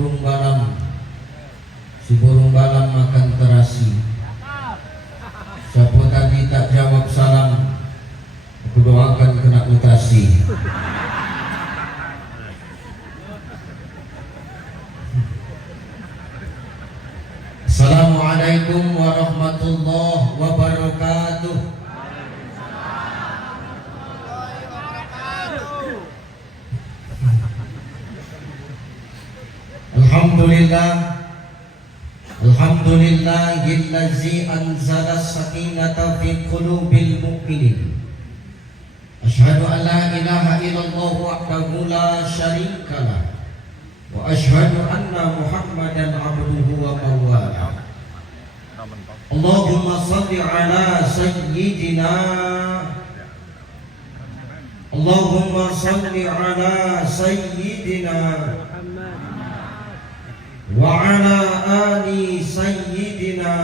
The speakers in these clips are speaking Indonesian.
burung balam, si burung balam makan terasi. Siapa tadi tak jawab salam, aku doakan kena mutasi. Assalamualaikum warahmatullahi wabarakatuh. Alhamdulillahillazi anzala as-sakinata fi qulubil mu'minin. Asyhadu an la ilaha illallah wahdahu la syarika lah. Wa asyhadu anna Muhammadan abduhu wa mawalah. Allahumma salli ala sayyidina Allahumma salli ala sayyidina wa ala ali sayyidina.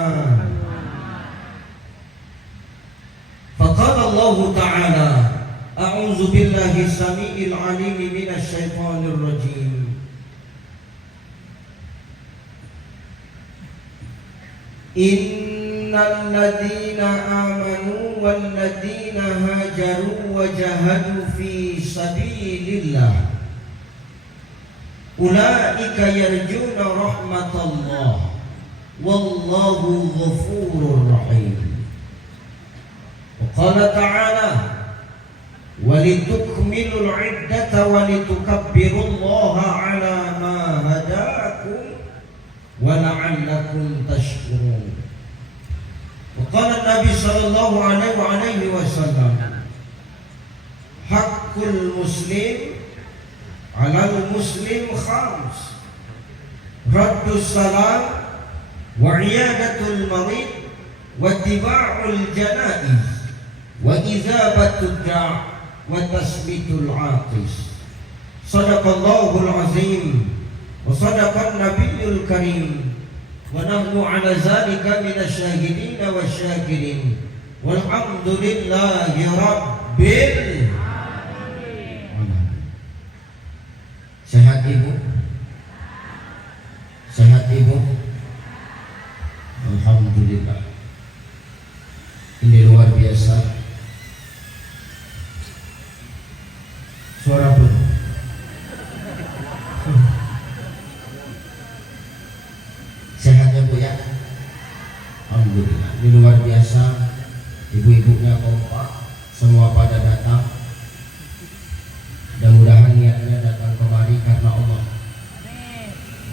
Faqala Allah Ta'ala a'udzu billahi samii'il 'aliim minasy syaithaanir rajiim. Innal ladzina amanu wal ladzina hajaru wa jahadu fi sabilillah ulaika yarjuna rahmatallah wallahu ghafurur rahim. Wa qala ta'ala walitukmilul 'iddata walitukabbirullaha 'ala ma hadakum wa la'allakum tashkurun. Wa qala Nabi sallallahu alaihi wasallam haqqul muslim 'alal muslim khams: raddus salam wa iyadatul marid wa ittiba'ul janaiz wa izabatud da' wa tasmitul 'atis. Shadaqallahul azim wa sadaqan nabiyyul karim wa nahnu 'ala zalika minasyahidin wasyakirin walhamdulillahi rabbil. Sehat ibu? Sehat ibu? Alhamdulillah. Ini luar biasa. Suara pun. Sehatnya bu ya? Alhamdulillah. Ini luar biasa. Ibu-ibunya kompak, semua pada datang. Mudah-mudahan niatnya datang kemari karena Allah,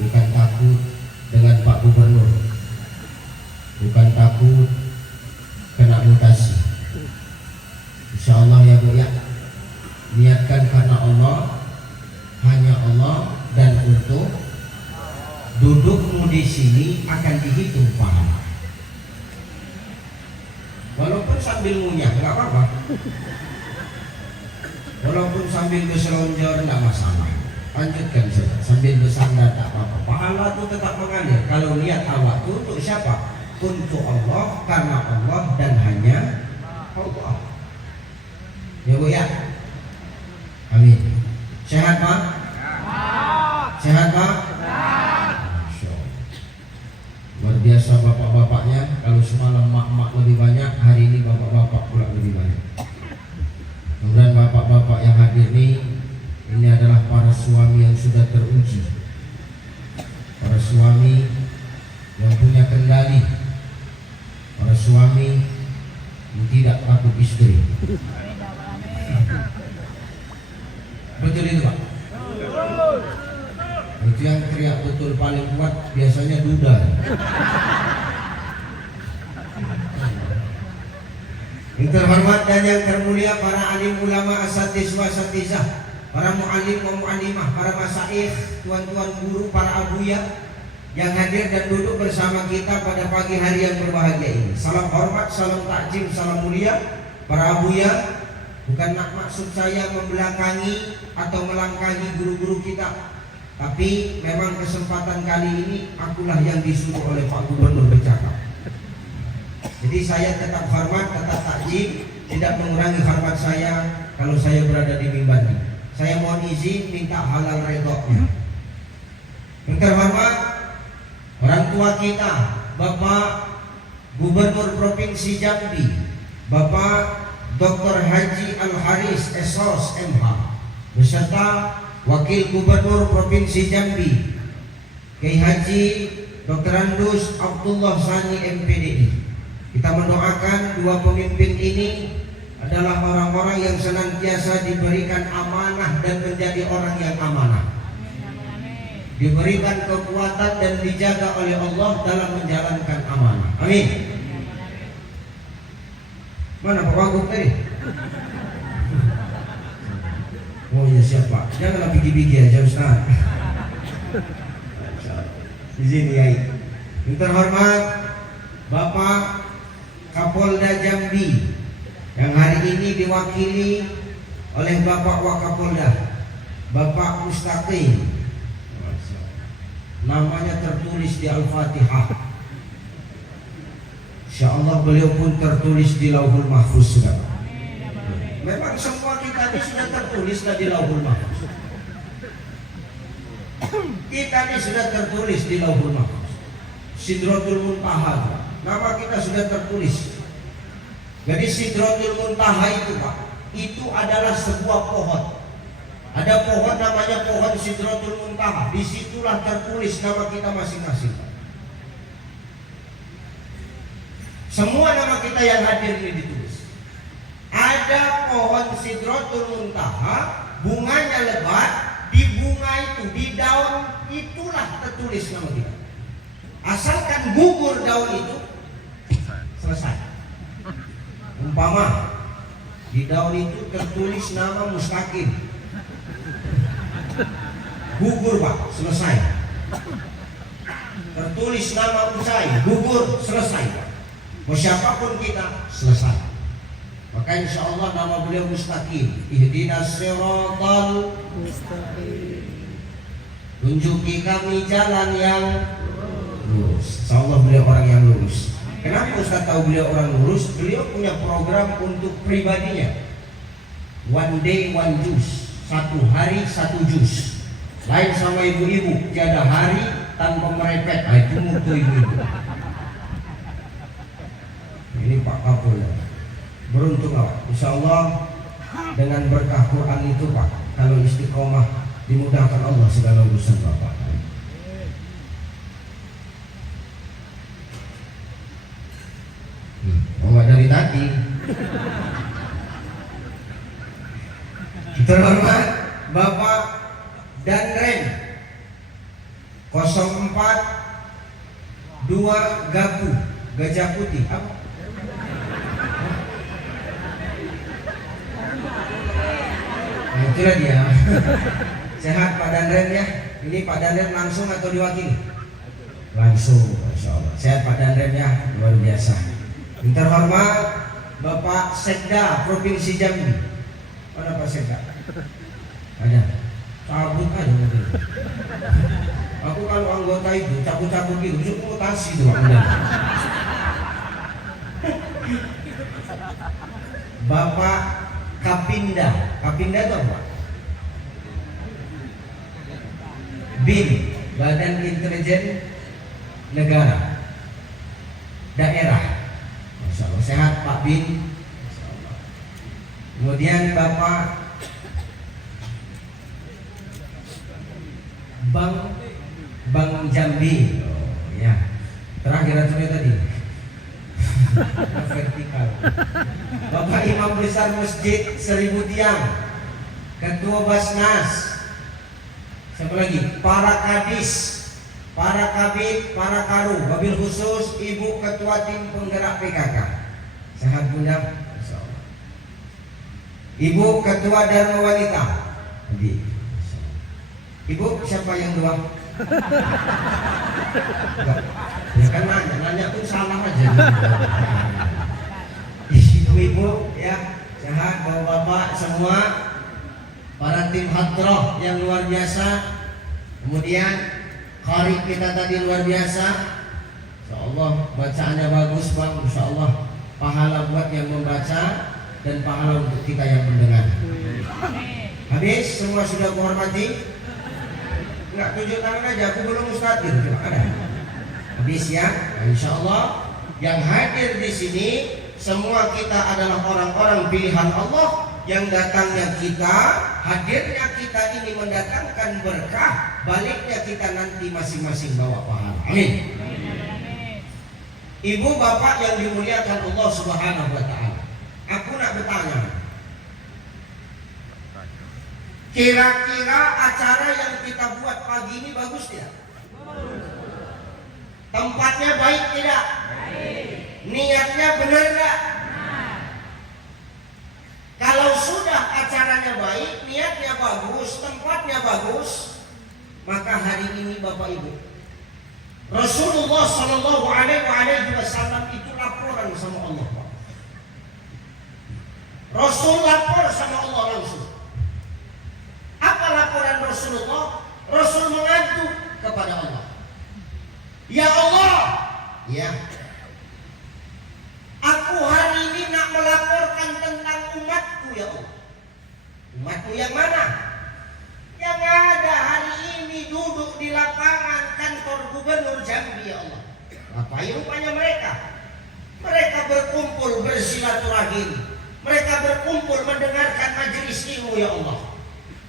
bukan takut dengan Pak Gubernur, bukan takut kena mutasi. Insya Allah ya bu ya, niatkan karena Allah, hanya Allah, dan untuk dudukmu di sini akan dihitung pahala. Walaupun sambil ngunyah nggak apa-apa. Walaupun sambil berselonjor tidak masalah, lanjutkan saja. Sambil bersandar tak apa-apa, pahala itu tetap mengalir. Kalau lihat awak itu untuk siapa? Untuk Allah, karena Allah, dan hanya Allah. Ya bu ya, amin. Sehat pak? Sehat pak? Luar biasa bapak-bapaknya. Kalau semalam mak-mak lebih banyak, hari ini bapak-bapak pula lebih banyak. Kemudian bapak-bapak yang hadir ini adalah para suami yang sudah teruji, para suami yang punya kendali, para suami yang tidak takut istri. Betul itu pak? Itu yang teriak betul paling kuat biasanya duda. Yang terhormat dan yang termulia para alim ulama, asatiz wa asatizah, para mu'alim wa mu'alimah, para masaikh, tuan-tuan guru, para abuya yang hadir dan duduk bersama kita pada pagi hari yang berbahagia ini. Salam hormat, salam takjim, salam mulia para abuya. Bukan nak maksud saya membelakangi atau melangkahi guru-guru kita, tapi memang kesempatan kali ini akulah yang disuruh oleh Pak Gubernur bercakap. Jadi saya tetap hormat, tetap takjim, tidak mengurangi hormat saya kalau saya berada di mimbar ini. Saya mohon izin minta halal redoknya. Yang terhormat orang tua kita, Bapak Gubernur Provinsi Jambi, Bapak Dr. Haji Al-Haris SOS MH, beserta Wakil Gubernur Provinsi Jambi, Kiai Haji Dr. Andus Abdullah Sani MPDI. Kita mendoakan dua pemimpin ini adalah orang-orang yang senantiasa diberikan amanah dan menjadi orang yang amanah, diberikan kekuatan dan dijaga oleh Allah dalam menjalankan amanah. Amin. Mana Pak Wagub tadi? Oh ya siapa? Janganlah bigi-bigi aja Ustaz. Izin ya. Yang terhormat Bapak Kapolda Jambi yang hari ini diwakili oleh Bapak Wakapolda, Bapak Mustaqim. Namanya tertulis di Al-Fatihah. Insyaallah beliau pun tertulis di Lauhul Mahfuz sudah. Memang semua kita ini sudah tertulis di Lauhul Mahfuz. Kita ini sudah tertulis di Lauhul Mahfuz. Sidratul Muntaha, nama kita sudah tertulis. Jadi Sidratul Muntaha itu Pak, itu adalah sebuah pohon. Ada pohon namanya pohon Sidratul Muntaha. Disitulah tertulis nama kita masing-masing. Semua nama kita yang hadir ini ditulis. Ada pohon Sidratul Muntaha, bunganya lebat. Di bunga itu, di daun itulah tertulis nama kita. Asalkan gugur daun itu, selesai. Umpama di daun itu tertulis nama Mustaqim, gugur Pak, selesai. Tertulis nama Usai, gugur, selesai Pak. Mau siapapun kita, selesai. Maka insya Allah nama beliau Mustaqim. Ihdinas siratal mustaqim. Tunjuki kami jalan yang lurus. Insya Allah beliau orang yang lurus. Kenapa Ustaz tahu beliau orang lurus? Beliau punya program untuk pribadinya. One day one juice. Satu hari satu jus. Lain sama ibu-ibu, tiada hari tanpa merepet. Itu mutu ibu-ibu. Ini Pak Kapolda. Beruntung Pak, insya Allah dengan berkah Quran itu Pak, kalau istiqomah dimudahkan Allah segala urusan Bapak. Nggak dari tadi. Terhormat Bapak Danrem 042 Gapu Gajah Putih. Apa? Itulah dia. Sehat Pak Danrem ya. Ini Pak Danrem langsung atau diwakili? Langsung, Masya Allah. Sehat Pak Danrem ya, luar biasa. Yang terhormat Bapak Sekda Provinsi Jambi. Mana Pak Sekda? Ada. Cabut aja mungkin. Aku kalau anggota itu cabut-cabut gitu, besok mutasi tuh Pak. Bapak Kapinda. Kapinda itu apa? BIN, Badan Intelijen Negara Daerah. Masya Allah, sehat Pak BIN. Kemudian Bapak Bang Jambi. Oh, ya. Terakhir aja tadi. Vertikal. Bapak Imam Besar Masjid 1000 Tiang, Ketua Basnas. Siapa lagi? Para kadis, para kabit, para karu, wabil khusus Ibu Ketua Tim Penggerak PKK. Sehat Bunda. Ibu Ketua Dharma Wanita. Ibu siapa yang dua? Ya kan nanya pun salah aja. Ibu-ibu ya, sehat bapak-bapak semua, para tim hadroh yang luar biasa. Kemudian qari kita tadi luar biasa. Insyaallah bacaannya bagus Bang, insyaallah pahala buat yang membaca dan pahala untuk kita yang mendengar. Habis semua sudah menghormati. Enggak, tunjuk tangan aja, aku belum mustatir. Coba ada. Habis ya, nah, insya Allah yang hadir di sini semua kita adalah orang-orang pilihan Allah. Yang datangnya kita, hadirnya kita ini mendatangkan berkah, baliknya kita nanti masing-masing bawa pahala. Amin. Ibu bapak yang dimuliakan Allah Subhanahu wa ta'ala, aku nak bertanya, kira-kira acara yang kita buat pagi ini bagus tidak? Tempatnya baik tidak? Niatnya benar tidak? Kalau sudah acaranya baik, niatnya bagus, tempatnya bagus, maka hari ini Bapak Ibu, Rasulullah Shallallahu Alaihi Wasallam itu laporan sama Allah. Rasul lapor sama Allah langsung. Apa laporan Rasulullah? Rasul mengadu kepada Allah. Ya Allah, ya, aku hari ini nak melaporkan tentang umatku ya Allah. Umatku yang mana? Yang ada hari ini duduk di lapangan kantor gubernur Jambi ya Allah. Apa rupanya mereka? Mereka berkumpul bersilaturahim. Mereka berkumpul mendengarkan majelis ilmu ya Allah.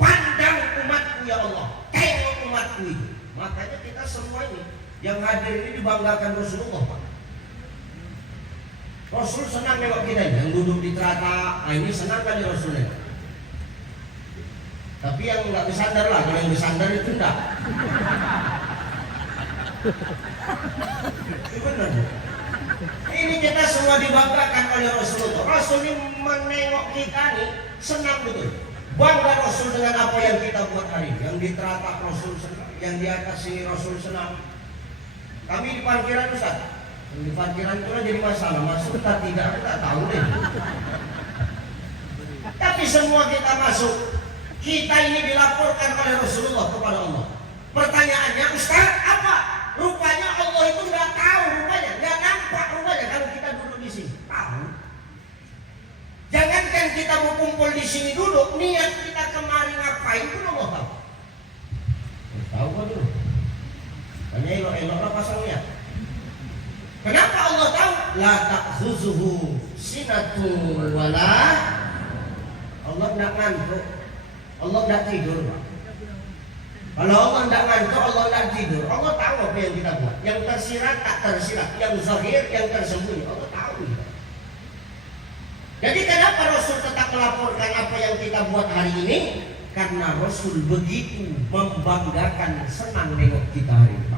Pandang umatku ya Allah. Tengok umatku itu. Makanya kita semua ini yang hadir ini dibanggakan Rasulullah Pak. Rasul senang nengok kita yang duduk di terata, ini senang kali Rasulnya. Tapi yang nggak bersandar lah, kalau yang bersandar itu enggak. Benar. Ini kita semua dibanggakan oleh Rasulullah. Rasul ini menengok kita nih senang betul. Bangga Rasul dengan apa yang kita buat hari ini. Yang di terata Rasul senang, yang di atas sini Rasul senang. Kami di parkiran Ustaz. Di parkiran itu jadi masalah, masuk tak tidak, aku tak tahu deh. Tapi semua kita masuk. Kita ini dilaporkan oleh Rasulullah kepada Allah. Pertanyaannya, Ustaz, apa? Rupanya Allah itu nggak tahu rupanya, nggak nampak rupanya kalau kita duduk di sini. Tahu. Jangankan kita mau kumpul di sini duduk, niat kita kemari ngapain pun Allah tahu. Tahu kok dulu. Hanya elok-elok lah pasangnya. Kenapa Allah tahu? La ta'khuzuhu sinatun wala. Allah tidak ngantuk. Allah tidak tidur. Kalau Allah tidak ngantuk, Allah tidak tidur. Allah tahu apa yang kita buat. Yang tersirat tak tersirat, yang zahir, yang tersembunyi. Allah tahu. Jadi kenapa Rasul tetap melaporkan apa yang kita buat hari ini? Karena Rasul begitu membanggakan, senang nengok kita hari ini.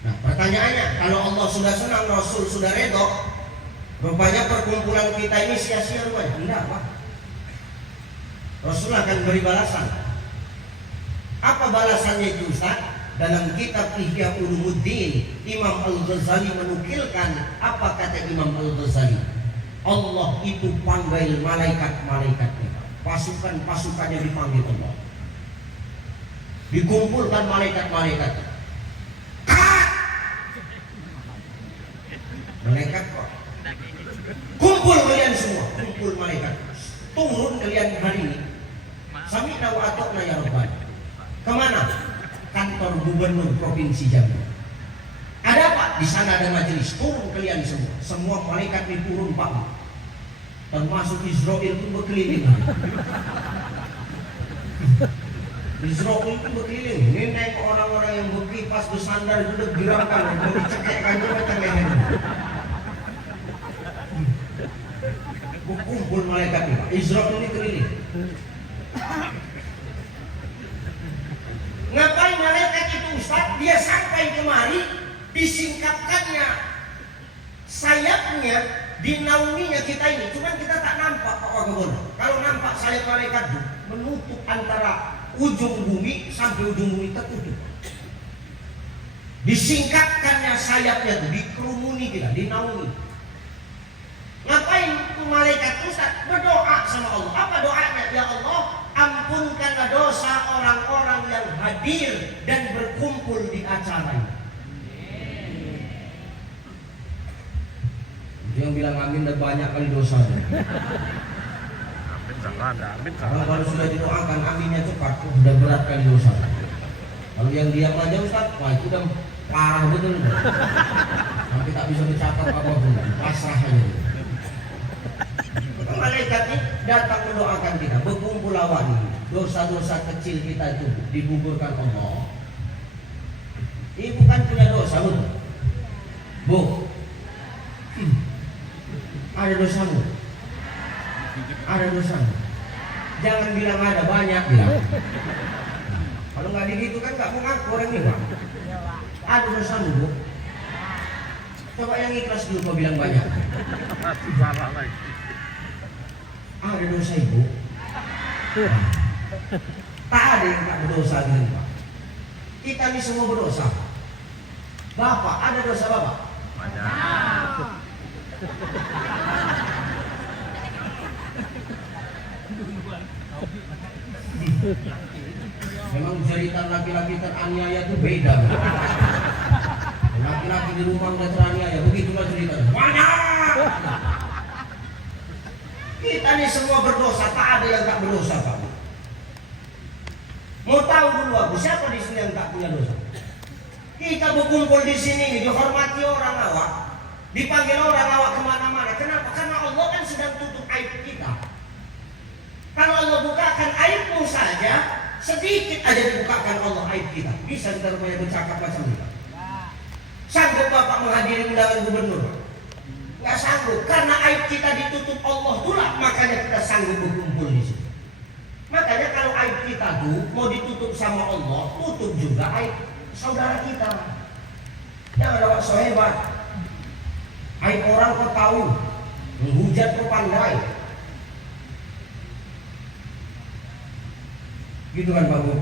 Nah pertanyaannya, kalau Allah sudah senang, Rasul sudah redha, rupanya perkumpulan kita ini sia-sia rupanya? Enggak Pak. Rasul akan beri balasan. Apa balasannya itu Ustaz? Dalam kitab Ihya Ulumuddin, Imam Al-Ghazali menukilkan apa kata Imam Al-Ghazali. Allah itu panggil malaikat-malaikatnya, pasukan-pasukannya dipanggil Allah, dikumpulkan malaikat-malaikatnya. Malaikat kok kumpul kalian semua, kumpul malaikat, turun kalian hari ini. Sami'na wa ata'na ya Rabbana. Kemana? Kantor gubernur provinsi Jambi. Ada apa? Di sana ada majelis. Turun kalian semua. Semua malaikat ini turun Pak. Termasuk Israel itu berkeliling. Israel itu berkeliling. Ini naik orang-orang yang berkipas bersandar itu udah gerakan, mau dicekekkan juga macam leher. Kumpul malaikat ini. Israel ini keliling. Ngapain malaikat itu Ustaz? Dia sampai kemari, disingkapkannya sayapnya, dinaunginya kita ini. Cuman kita tak nampak Pak Wagubun. Kalau nampak sayap malaikat itu menutup antara ujung bumi sampai ujung bumi tertutup. Disingkapkannya sayapnya itu, dikerumuni kita, dinaungi. Ngapain malaikat Ustaz? Berdoa sama Allah. Apa doanya? Ya Allah, ampunkanlah dosa orang-orang yang hadir dan berkumpul di acara ini. Dia yang bilang amin dan banyak kali dosanya. Karena kalau sudah didoakan aminnya cepat, sudah berat kali dosa. Kalau yang diam aja Ustaz, wah itu udah parah betul. Sampai tak bisa bercakap apapun, pasrah aja. Malaikat ini datang mendoakan kita, berkumpul awal ini. Dosa-dosa kecil kita itu digugurkan Allah. Ini bukan punya dosa, Bu. Ada dosamu. Ada dosamu. Jangan bilang ada, banyak bilang. Kalau nggak begitu kan nggak mau ngaku orang ini, Pak. Ada dosamu, Bu. Coba yang ikhlas dulu kau bilang banyak. Ada dosa Ibu. Tak ada yang tak berdosa gitu, Pak. Kita ini semua berdosa. Bapak, ada dosa Bapak? Banyak. Memang cerita laki-laki teraniaya itu beda. Laki-laki di rumah udah teraniaya, begitulah cerita. Banyak. Kita ini semua berdosa, tak ada yang tak berdosa, Pak. Mau tahu dulu aku siapa di sini yang tak punya dosa? Kita berkumpul di sini, dihormati orang awak, dipanggil orang awak kemana-mana. Kenapa? Karena Allah kan sedang tutup aib kita. Kalau Allah bukakan aibmu saja, sedikit aja dibukakan Allah aib kita. Bisa kita rupanya bercakap macam ini. Sanggup Bapak menghadiri undangan gubernur? Nggak sanggup, karena aib kita ditutup Allah pula, makanya kita sanggup berkumpul di sini. Makanya kalau aib kita tuh mau ditutup sama Allah, tutup juga aib saudara kita. Jangan awak so hebat. Aib orang kau tahu, menghujat kau pandai. Gitu kan Pak Bu?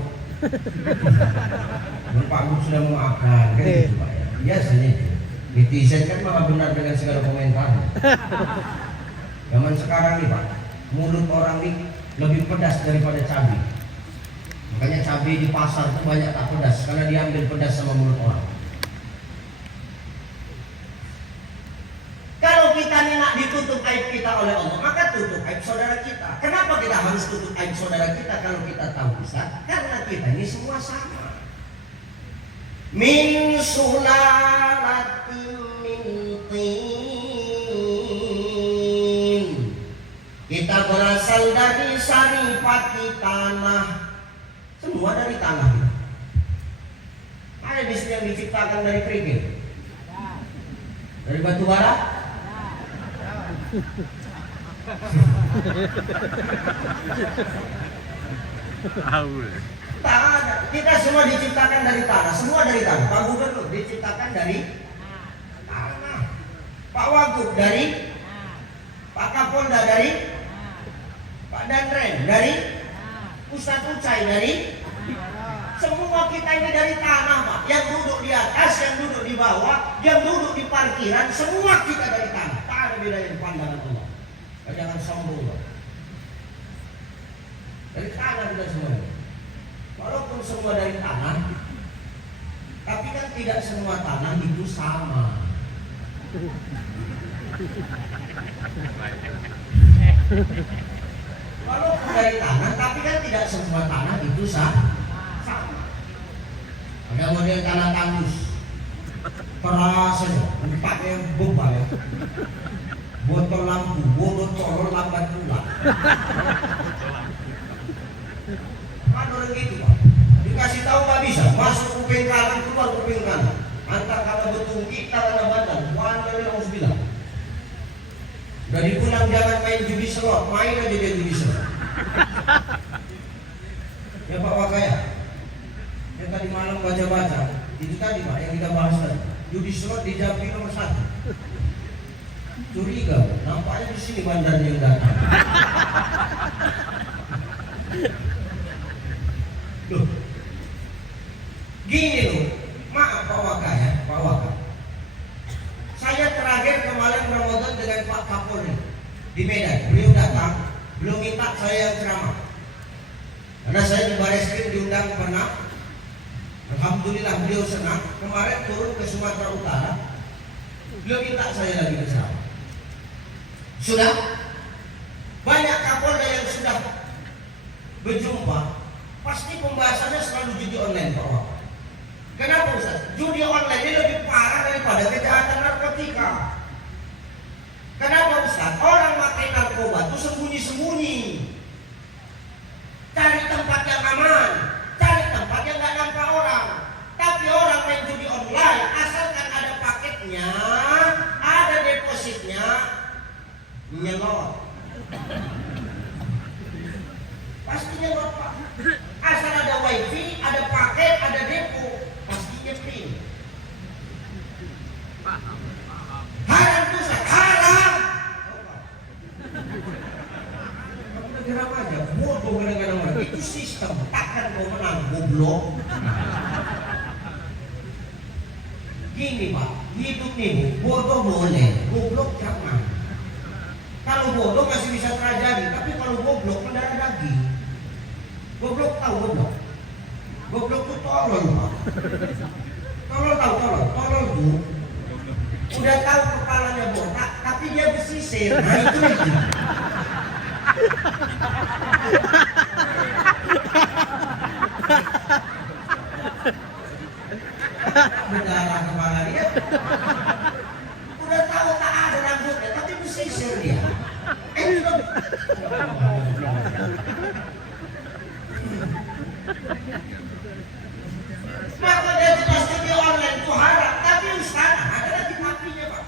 Pak Bu sudah memaafkan, kan gitu Pak ya. Biasanya netizen kan malah benar dengan segala komentar. Zaman sekarang nih Pak, mulut orang nih lebih pedas daripada cabai. Makanya cabai di pasar itu banyak tak pedas karena diambil pedas sama mulut orang. Kalau kita nih nak ditutup aib kita oleh Allah, maka tutup aib saudara kita. Kenapa kita harus tutup aib saudara kita kalau kita tahu Ustaz? Karena kita ini semua sama. Min sulalatin min tin. Kita berasal dari saripati tanah. Semua dari tanah kita. Ada di sini yang diciptakan dari kerikil? Dari batu bara? Tak ada. Kita semua diciptakan dari tanah. Semua dari tanah. Pak Gubernur diciptakan dari tanah. Pak Wagub dari, Pak Kapolda dari, Pak Danren dari, Ustadz Ucai dari. Semua kita ini dari tanah, Pak. Yang duduk di atas, yang duduk di bawah, yang duduk di parkiran, semua kita dari tanah. Tak ada bedanya di pandangan Allah. Jangan sombong, Pak. Dari tanah kita semua. Walaupun semua dari tanah, tapi kan tidak semua tanah itu sama. Walaupun dari tanah, tapi kan tidak semua tanah itu sama. Ada model tanah tandus, keras saja, tempatnya bebal, botol lampu, botol lambat pulang. Ada orang gitu Pak, dikasih tahu nggak bisa, masuk kuping kanan, keluar kuping kanan, antar kalau betul kita karena badan, mana yang harus bilang. Udah dibilang jangan main judi slot, main aja dia judi slot. Ya Pak Wakaya, yang tadi malam baca-baca, itu tadi Pak yang kita bahas tadi, judi slot di Jambi nomor 1. Curiga, nampaknya di sini bandarnya yang datang. Loh, gini loh, maaf Pak Wakaya, Pak Waka. Saya terakhir kemarin Ramadan dengan Pak Kapolri di Medan. Beliau datang, beliau minta saya yang ceramah. Karena saya di Bareskrim diundang pernah. Alhamdulillah beliau senang. Kemarin turun ke Sumatera Utara, beliau minta saya lagi berceramah. Sudah banyak Kapolda yang sudah berjumpa, pasti pembahasannya selalu judi online Pak Wak. Kenapa Ustaz? Judi online ini lebih parah daripada kejahatan narkotika. Kenapa Ustaz? Orang pakai narkoba itu sembunyi-sembunyi, cari tempat yang aman, cari tempat yang nggak nampak orang. Tapi orang main judi online, asalkan ada paketnya, ada depositnya, nyelot. Pasti nyelot Pak. Asal ada wifi, ada paket, ada depo, pasti nyepin. Haram tuh Ustaz, haram. Kamu negara aja, bodoh kadang-kadang orang. Itu sistem, takkan kau menang, goblok. Gini Pak, hidup nih bodoh boleh, goblok jangan. Kalau bodoh masih bisa terjadi, tapi kalau goblok mendarah daging. Goblok tahu goblok? Goblok itu tolol Pak. Tolol tahu tolol? Tolol tuh udah tahu kepalanya botak, tapi dia bersisir. Nah itu. Berdarah kepala dia. Udah tahu tak ada rambutnya, tapi bersisir dia. Maka dia jelas judi online itu haram. Tapi Ustaz, ada lagi tapinya Pak.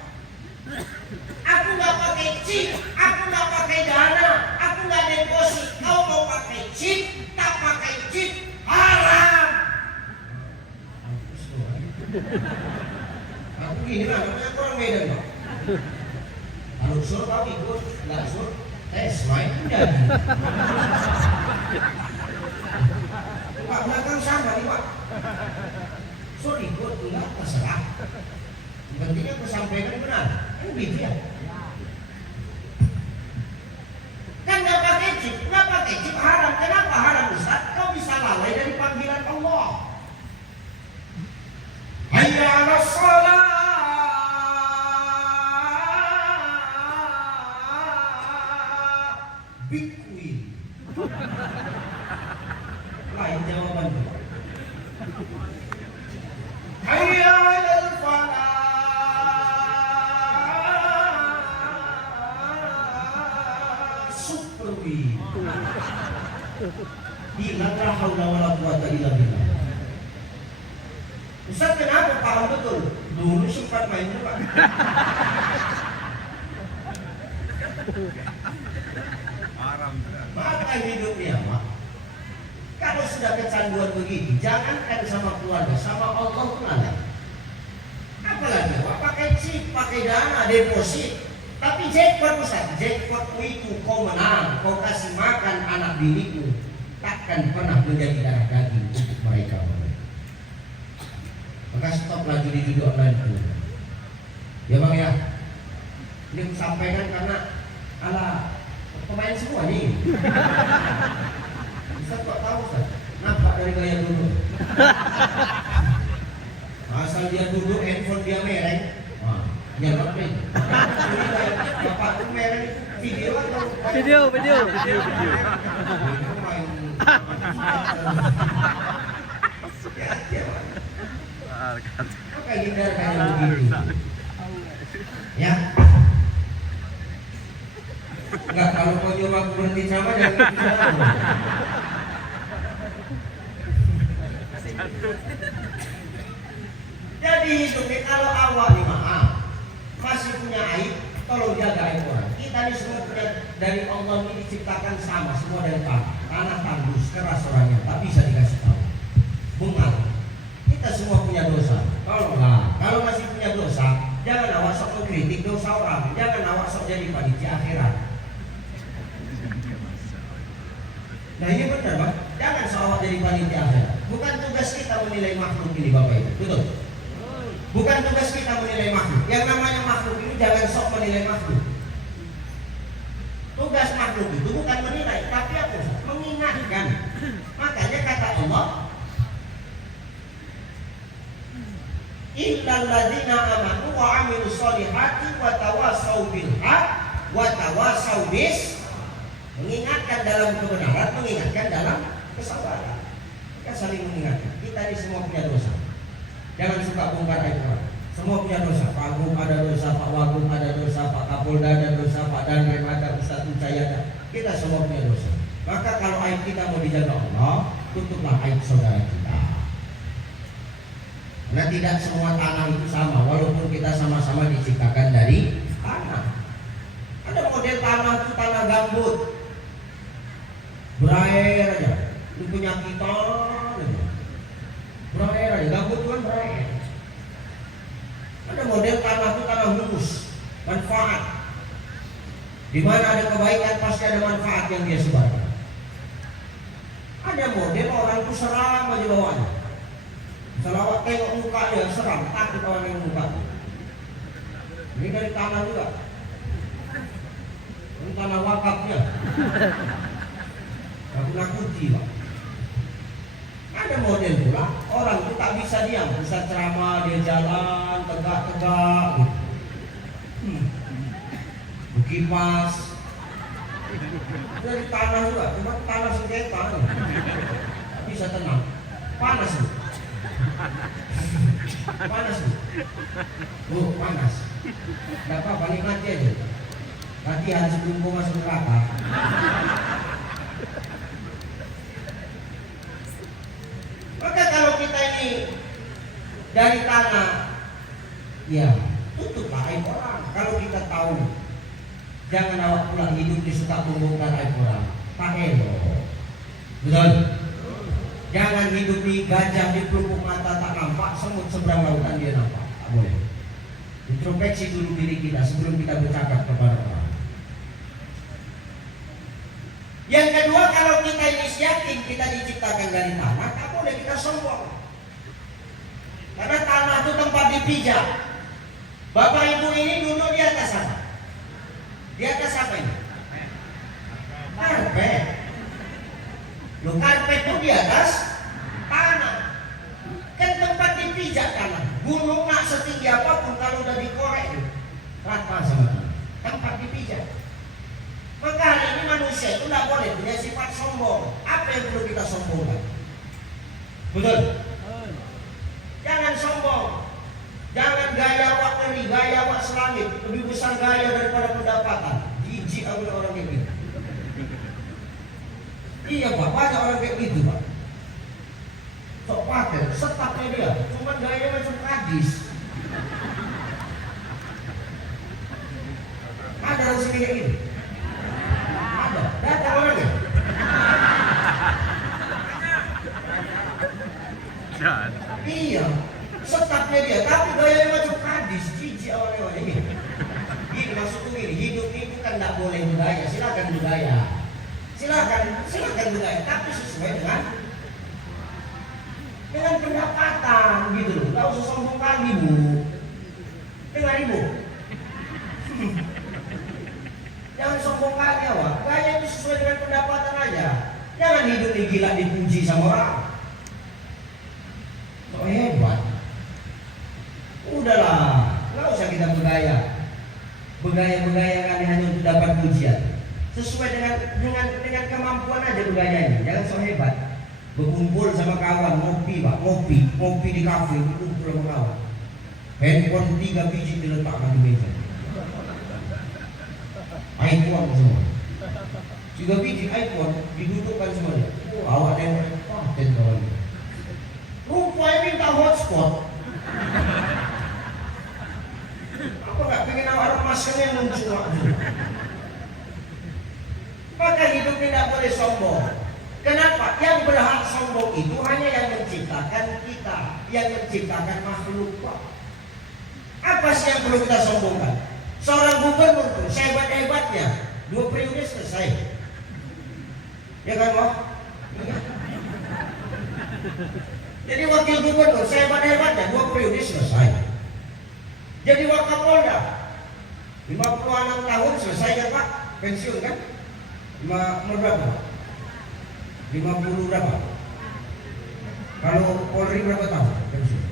Aku nggak pakai chip, aku nggak pakai dana, aku nggak deposit. Kau mau pakai chip, tak pakai chip, haram. Aku gini lah, namanya orang Medan Pak. Kalau suruh tahu ikut, nggak suruh tes main jadi. Pak belakang sama nih Pak. Suruh ikut, enggak terserah. Yang penting aku sampaikan benar. Kan gitu ya. Kan nggak pakai chip haram. Kenapa haram Ustaz? Kau bisa lalai dari panggilan Allah. Hayya 'alas shalah. Bitcoin. Lain jawaban. Hayya 'alal falah. Superwi. Bilang la haula wala quwata illa billah. Ustaz kenapa paham betul? Dulu sempat main juga. Maka hidupnya Pak, kalau sudah kecanduan begini, jangankan sama keluarga, sama Allah pun ada. Apalagi Pak, pakai chip, pakai dana, deposit. Tapi jackpot Ustaz, jackpotmu itu kau menang, kau kasih makan anak biniku, takkan pernah menjadi darah daging untuk mereka. Maka stoplah judi-judi online itu. Ya Bang ya. Ini aku sampaikan karena ala pemain semua nih. Ustaz kok tahu Ustaz? Nampak dari gaya duduk. Asal dia duduk, handphone dia mereng. Wah, dia ngeprint. Bapak tuh mereng video atau Video. Itu main. Maka hindarkan yang begitu. Ya. Enggak, kalau kau nyuruh aku berhenti sama jangan bicara. Jadi hidupnya kalau awak nih maaf masih punya aib, tolong jaga aib orang. Kita ini semua punya dari Allah ini diciptakan sama, semua dari tanah tandus, keras orangnya, tak bisa dikasih tahu. Bungal. Kita semua punya dosa. Tolonglah, kalau masih punya dosa, jangan awak sok mengkritik dosa orang, jangan awak sok jadi panitia akhirat. Nah ini benar Pak, jangan sok jadi panitia akhirat. Bukan tugas kita menilai makhluk ini Bapak Ibu, betul? Bukan tugas kita menilai makhluk. Yang namanya makhluk ini jangan sok menilai makhluk. Tugas makhluk itu bukan menilai, tapi apa? Mengingatkan. Makanya kata Allah, illal ladzina amanu wa amilus solihati wa tawassaw bil haq wa tawassaw bis. mengingatkan dalam kebenaran, mengingatkan dalam kesabaran. Kita saling mengingatkan. Kita ini semua punya dosa. Jangan suka bongkar aib orang. Semua punya dosa. Pak Gub ada dosa, Pak Wagub ada dosa, Pak Kapolda ada dosa, Pak Danrem ada, Ustadz Ucaya ada. Kita semua punya dosa. Maka kalau aib kita mau dijaga Allah, tutuplah aib saudara kita. Karena tidak semua tanah itu sama, walaupun kita sama-sama diciptakan dari tanah. Ada model tanah itu tanah gambut, berair aja, itu punya kita aja. Berair aja, gambut itu kan berair. Ada model tanah itu tanah humus, manfaat. Di mana ada kebaikan pasti ada manfaat yang dia sebarkan. Ada model orang itu seram aja bawaannya. Selawat tengok muka dia seram, takut orang yang muka. Ini dari tanah juga. Ini tanah wakafnya. Nakut-nakuti Pak. Ada model pula orang itu tak bisa diam. Ustaz ceramah dia jalan tegak-tegak gitu. Berkipas. Dari tanah juga, cuma tanah sengketa. Tak bisa tenang. Panas Bu. Panas Bu. Bu, panas. Tidak apa-apa, nikmati aja. Latihan sebelum gua masuk neraka. Maka kalau kita ini dari tanah, ya tutuplah aib orang. Kalau kita tahu, jangan awak pulang hidup di suka membongkar aib orang. Tak elok. Betul? Jangan hidup di gajah di pelupuk mata tak nampak, semut seberang lautan dia nampak. Tak boleh. Introspeksi dulu diri kita sebelum kita bercakap kepada orang. Yang kedua, kalau kita ini yakin kita diciptakan dari tanah, tak boleh kita sombong. Karena tanah itu tempat dipijak. Bapak ibu ini duduk di atas apa? Di atas apa ini? Karpet. Loh, karpet itu di atas tanah. Kan tempat dipijak tanah. Gunung nak setinggi apapun kalau udah dikorek rata sama tanah. Tempat dipijak. Maka hari ini manusia itu tidak boleh punya sifat sombong. Apa yang perlu kita sombongkan? Betul? Jangan sombong. Jangan gaya wak ngeri, gaya wak selangit. Lebih besar gaya daripada pendapatan. Jijik aku orang kayak gitu. Iya Pak, banyak orang kayak gitu Pak. Sok pakai, setapnya dia. Cuma gaya macam kadis. Ada orang sini kayak gini. Ada, datang orangnya. Iya, setapnya dia. Tapi gaya macam kadis, jijik orang-orang ini. Gini maksudku gini, hidup itu kan tidak boleh budaya. Silakan budaya. Silakan budaya, tapi sesuai dengan pendapatan gitu loh. Tidak usah sombong kali Bu. Dengar Ibu. Jangan sombong kali awak. Gaya itu sesuai dengan pendapatan aja. Jangan hidup nih gila dipuji sama orang. Kok hebat. Udahlah, nggak usah kita bergaya kan hanya untuk dapat pujian. Sesuai dengan kemampuan aja bergayanya. Jangan so hebat. Berkumpul sama kawan, ngopi Pak, ngopi di kafe, berkumpul sama kawan. Handphone 3 biji diletakkan di meja. iPhone semua. 3 biji iPhone didudukkan semuanya. Awak ada yang paten kawan. Rupanya minta hotspot. Apa nggak pengen awak remasnya muncul? Maka hidup tidak boleh sombong. Kenapa? Yang berhak sombong itu hanya yang menciptakan kita, yang menciptakan makhluk. Apa sih yang perlu kita sombongkan? Seorang gubernur tuh sehebat-hebatnya 2 periode selesai. Ya kan Pak? Jadi wakil gubernur sehebat-hebatnya 2 periode selesai. Jadi Wakapolda 56 tahun selesai ya Pak, pensiun kan? 50 berapa? 50 berapa? Kalau Polri berapa tahun pensiun?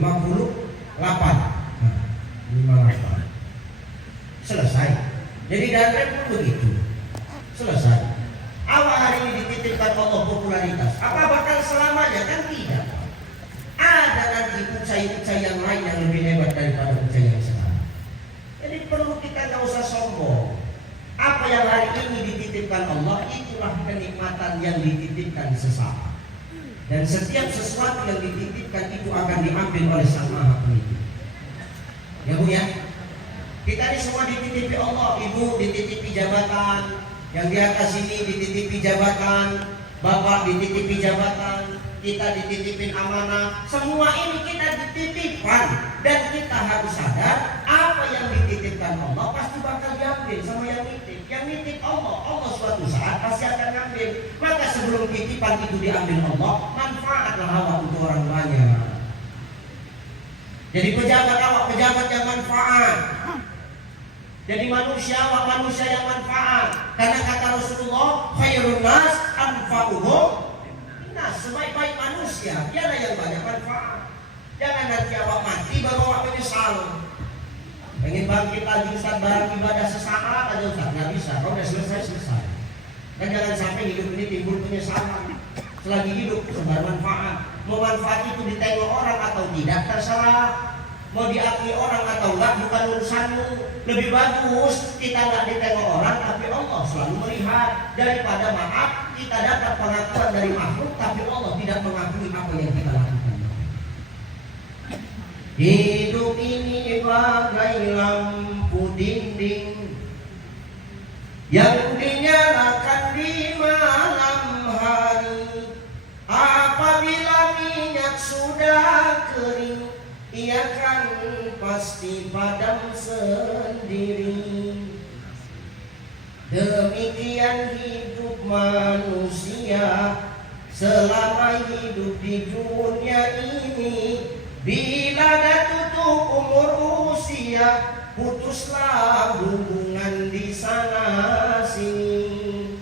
58. Nah, 58. Selesai. Jadi Danrem pun begitu. Selesai. Awak hari ini dititipkan Allah popularitas, apa bakal selamanya? Kan tidak. Ada nanti ucai-ucai yang lain yang lebih hebat daripada ucai yang sekarang. Jadi perlu kita nggak usah sombong. Apa yang hari ini dititipkan Allah, itulah kenikmatan yang dititipkan sesama. Dan setiap sesuatu yang dititipkan itu akan diambil oleh Sang Maha Penitip. Ya Bu ya. Kita ini semua dititipi Allah. Ibu dititipi jabatan, yang di atas ini dititipi jabatan, Bapak dititipi jabatan, kita dititipin amanah. Semua ini kita dititipkan. Dan kita harus sadar apa yang dititipkan Allah pasti bakal diambil sama yang nitip. Yang nitip Allah, Allah suatu saat pasti akan ngambil. Maka sebelum titipan itu diambil Allah, manfaatlah awak untuk orang banyak. Jadi pejabat awak, pejabat yang manfaat. Jadi manusia awak, manusia yang manfaat. Karena kata Rasulullah, khairun nas anfa'uhum nas, sebaik-baik manusia dialah yang banyak manfaat. Jangan nanti awak mati baru awak menyesal. Pengen bangkit lagi Ustaz, barang ibadah sesaat aja Ustaz, nggak bisa. Kalau udah selesai. Dan jangan sampai hidup ini timbul penyesalan. Selagi hidup sebar manfaat. Mau manfaat itu ditengok orang atau tidak terserah. Mau diakui orang atau enggak bukan urusanmu. Lebih bagus kita nggak ditengok orang tapi Allah selalu melihat, daripada maaf kita dapat pengakuan dari makhluk tapi Allah tidak mengakui apa yang kita lakukan. Hidup ini bagai lampu dinding yang dinyalakan di malam hari. Apabila minyak sudah kering, ia kan pasti padam sendiri. Demikian hidup manusia selama hidup di dunia ini. Bila dah tutup umur usia, putuslah hubungan di sana sini.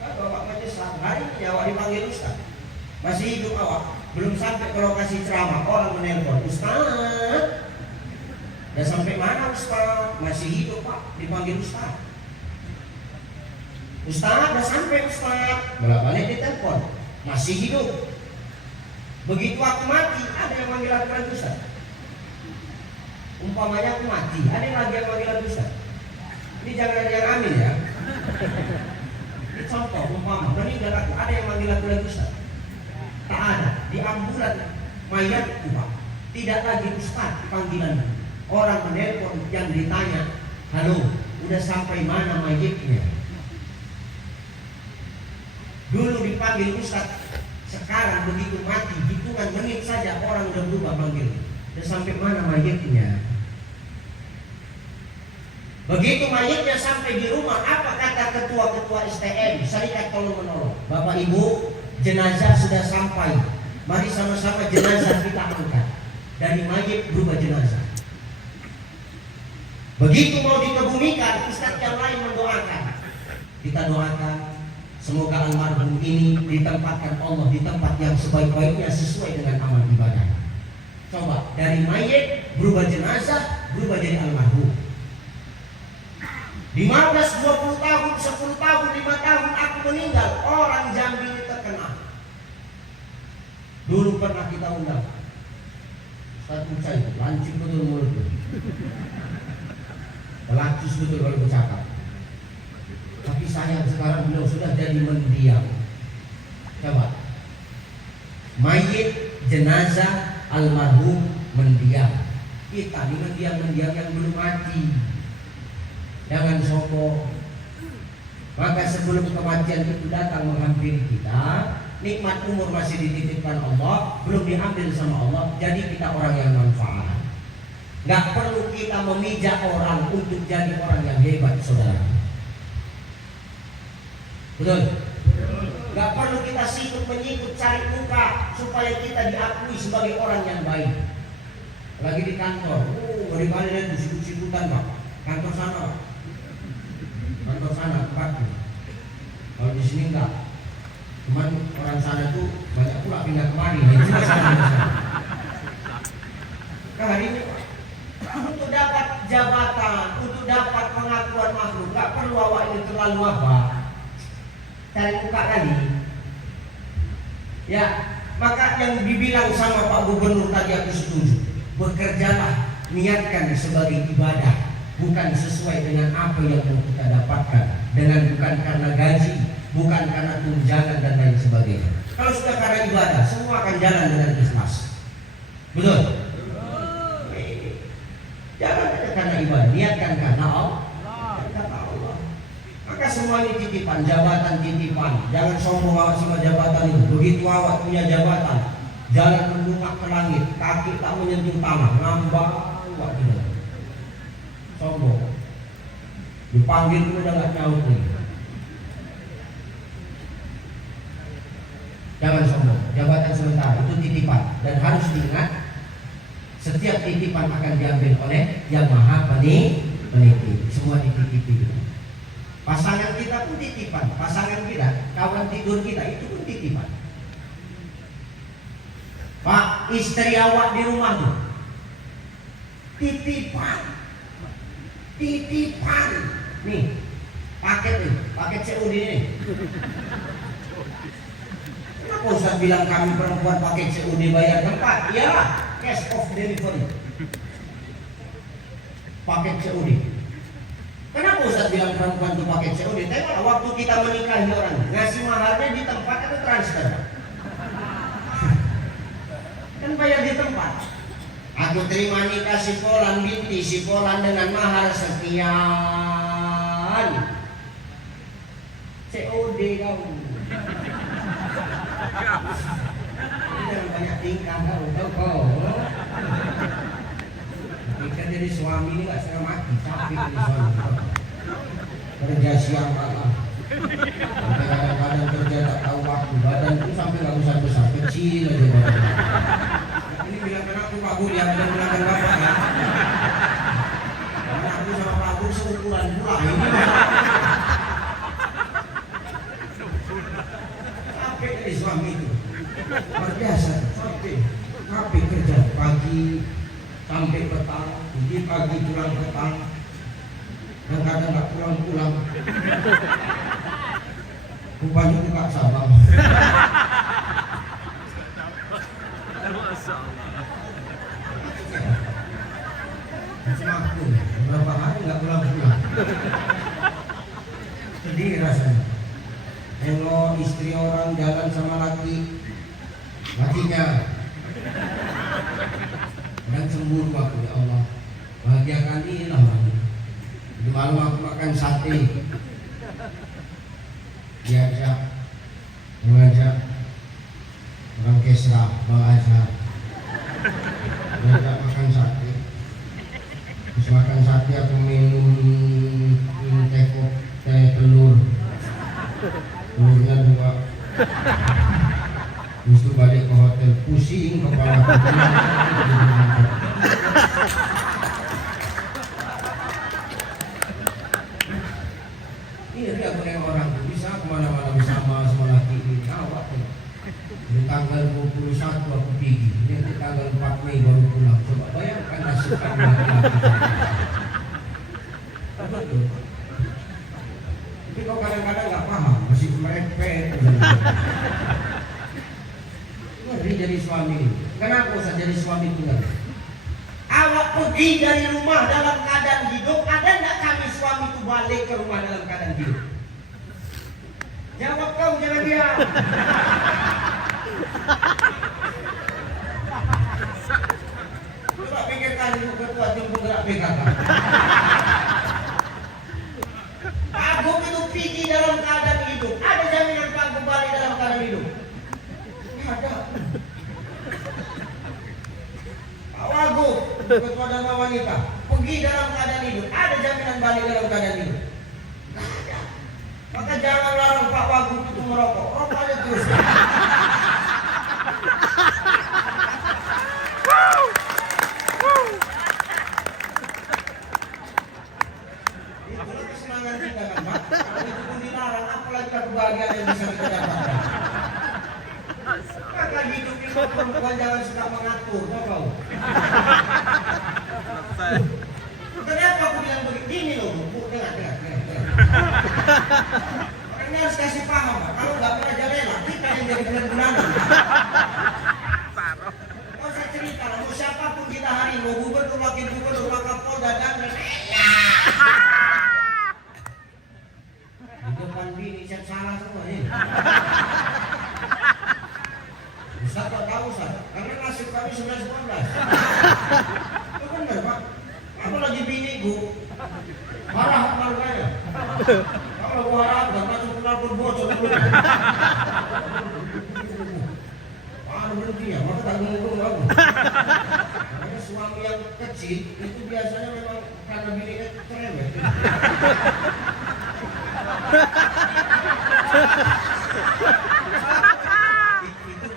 Kalau Bapak menyesal, hari ini awak dipanggil Ustaz, masih hidup awak, belum sampai ke lokasi ceramah, orang menelpon, Ustaz, udah sampai mana Ustaz? Masih hidup Pak, dipanggil Ustaz. Ustaz, udah sampai Ustaz, bolak-balik ditelepon, masih hidup. Begitu aku mati, ada yang manggil aku lagi Ustaz. Umpamanya aku mati, ada yang lagi yang manggil aku Ustaz. Ini jangan ada yang amin ya. Ini contoh, umpama meninggal aku, ada yang manggil aku lagi Ustaz. Tak ada, di ambulan mayatku Pak, tidak lagi Ustaz panggilan. Orang menelpon yang ditanya, halo, udah sampai mana mayatnya? Dulu dipanggil Ustaz, sekarang begitu mati, hitungan menit saja orang udah berubah panggil. Udah sampai mana mayatnya? Begitu mayatnya sampai di rumah, apa kata ketua-ketua STM, Serikat Tolong Menolong? Bapak Ibu, jenazah sudah sampai. Mari sama-sama jenazah kita angkat. Dari mayat berubah jenazah. Begitu mau dikebumikan, ustaz yang lain mendoakan. Kita doakan, semoga almarhum ini ditempatkan Allah di tempat yang sebaik-baiknya sesuai dengan amal ibadah. Coba, dari mayat berubah jenazah, berubah jadi almarhum. 15, 20 tahun, 10 tahun, 5 tahun aku meninggal, orang Jambi ini terkenal. Dulu pernah kita undang Ustaz Ucai, lancip betul mulutnya, pelacus betul kalau bercakap. Tapi sayang sekarang beliau sudah jadi mendiam. Coba, mayit, jenazah, almarhum mendiam. Kita ini mendiam-mendiam yang belum mati. Jangan sombong. Maka sebelum kematian itu datang menghampiri kita, nikmat umur masih dititipkan Allah, belum diambil sama Allah, jadi kita orang yang manfaat. Gak perlu kita memijak orang untuk jadi orang yang hebat, saudara. Betul? Gak perlu kita sikut menyikut cari muka supaya kita diakui sebagai orang yang baik. Lagi di kantor, dari kalian itu sikut-sikutan Pak. Kantor sana Pak. Kantor sana tempatnya. Kalau di sini enggak. Cuman orang sana tuh banyak pula pindah kemari. Nah hari ini untuk dapat jabatan, untuk dapat pengakuan makhluk, nggak perlu awak ini terlalu apa. Ya, maka yang dibilang sama Pak Gubernur tadi aku setuju. Bekerjalah, niatkan sebagai ibadah, bukan sesuai dengan apa yang mau kita dapatkan, dengan bukan karena gaji, bukan karena tunjangan dan lain sebagainya. Kalau sudah karena ibadah, semua akan jalan dengan ikhlas. Betul? Jangan karena ibadah, niatkan karena Allah. Maka semua ini titipan, jabatan titipan. Jangan sombong awak sama jabatan itu. Begitu awak punya jabatan, jalan mendungak ke langit, kaki tak menyentuh tanah, ngambang awak gitu. Sombong. Dipanggil pun udah gak nyaut lagi. Jangan sombong. Jabatan sementara itu titipan dan harus diingat. Setiap titipan akan diambil oleh Yang Maha Penitip. Semua dititipi. Pasangan kita pun titipan, pasangan kita, kawan tidur kita itu pun titipan. Pak, istri awak di rumah tuh titipan. Nih, paket COD ini. Kenapa Ustaz bilang kami perempuan pakai COD bayar tempat? Iyalah, cash of delivery. Paket COD. Kenapa Ustaz bilang perempuan itu pakai COD? Tengok waktu kita menikahi orang, ngasih maharnya di tempat atau transfer? Kan bayar di tempat. Aku terima nikah si Polan binti si Polan dengan mahar sekian. COD kau. Jangan banyak tingkah kau. Kita jadi suami ini gak setengah mati, capek jadi suami. Kerja siang malam, sampai kadang-kadang kerja tak tahu waktu, badan itu sampai gak besar-besar, kecil aja badan. Ini bilangkan aku Pak Bu, dia bilangkan Bapak ya. Karena aku sama Pak Bu seukuran pula ini. Capek jadi suami itu, luar biasa, capek kerja pagi sampai petang, jadi pagi pulang petang, dan kadang nggak pulang. Rupanya buka sabang. Semakin berapa hari nggak pulang. Sedih rasanya. Kalau istri orang jalan sama lakinya. Dan cemburu aku, ya Allah, bahagiakan inilah orang. Di malam aku makan sate, mengajak orang Kesra, Bang Azhar, mengajak makan sate. Terus makan sate aku minum teh telur, telurnya 2. Terus itu balik ke hotel, pusing kepala aku. Ini dia punya orang bisa kemana-mana bersama sama laki ini. Awak tuh. Di tanggal 21 aku pergi. Ini di tanggal 4 Mei baru pulang. Coba bayangkan nasib aku laki-laki. Betul. Tapi kau kadang-kadang nggak paham, masih merepet. Jadi suami. Kenapa usah jadi suami tunggal? Awak pergi dari rumah dalam keadaan hidup, ada enggak kami suami itu balik ke rumah dalam keadaan hidup? Jawab kau, jangan diam. Coba pikirkan ibu ketua tim penggerak PKK. Pak Agung itu pergi dalam keadaan hidup. Ada jaminan Pak Agung balik dalam keadaan hidup? Ada. Wagub, ketua Dharma Wanita, pergi dalam keadaan hidup. Ada jaminan balik dalam keadaan hidup? Tidak ada. Maka jangan larang Pak Wagub itu merokok. Rokok aja terus. Itulah kesenangan kita kan Pak. Kalau itu pun dilarang, apalagi kebahagiaan yang bisa kita dapatkan. Maka hidup ini perempuan jangan suka mengatur, kau. Kenapa aku bilang begini loh, Bu? Dengar. Makanya harus kasih paham, Pak. Kalau nggak pernah jalan, kita yang jadi bulan-bulanan. Kau saya cerita lah, mau siapapun kita hari mau gubernur, wakil gubernur, wakapolda dan di depan bini saya salah semua ini. Ustaz kok tahu Ustaz? Karena nasib kami 11-12. Itu benar Pak. Aku lagi biniku marah keluarganya. Kalau gua harap gak masuk kenal berbocor dulu. Berhenti ya, maka tak ngomong aku. Karena suami yang kecil itu biasanya memang karena bininya cerewet.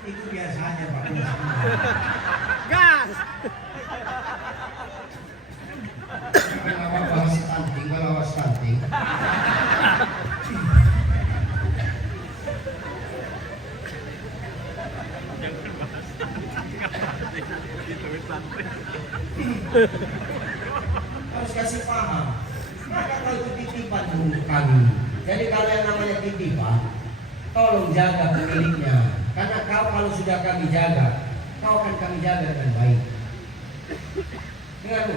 Itu biasanya Pak. Gas. Kalau bawa stunting, kalau stunting. Harus kasih paham. Maka kalau itu titipan kami. Jadi kalau yang namanya titipan, tolong jaga pemiliknya. Karena kau kalau sudah kami jaga, kau akan kami jaga dengan baik. Dengar bu,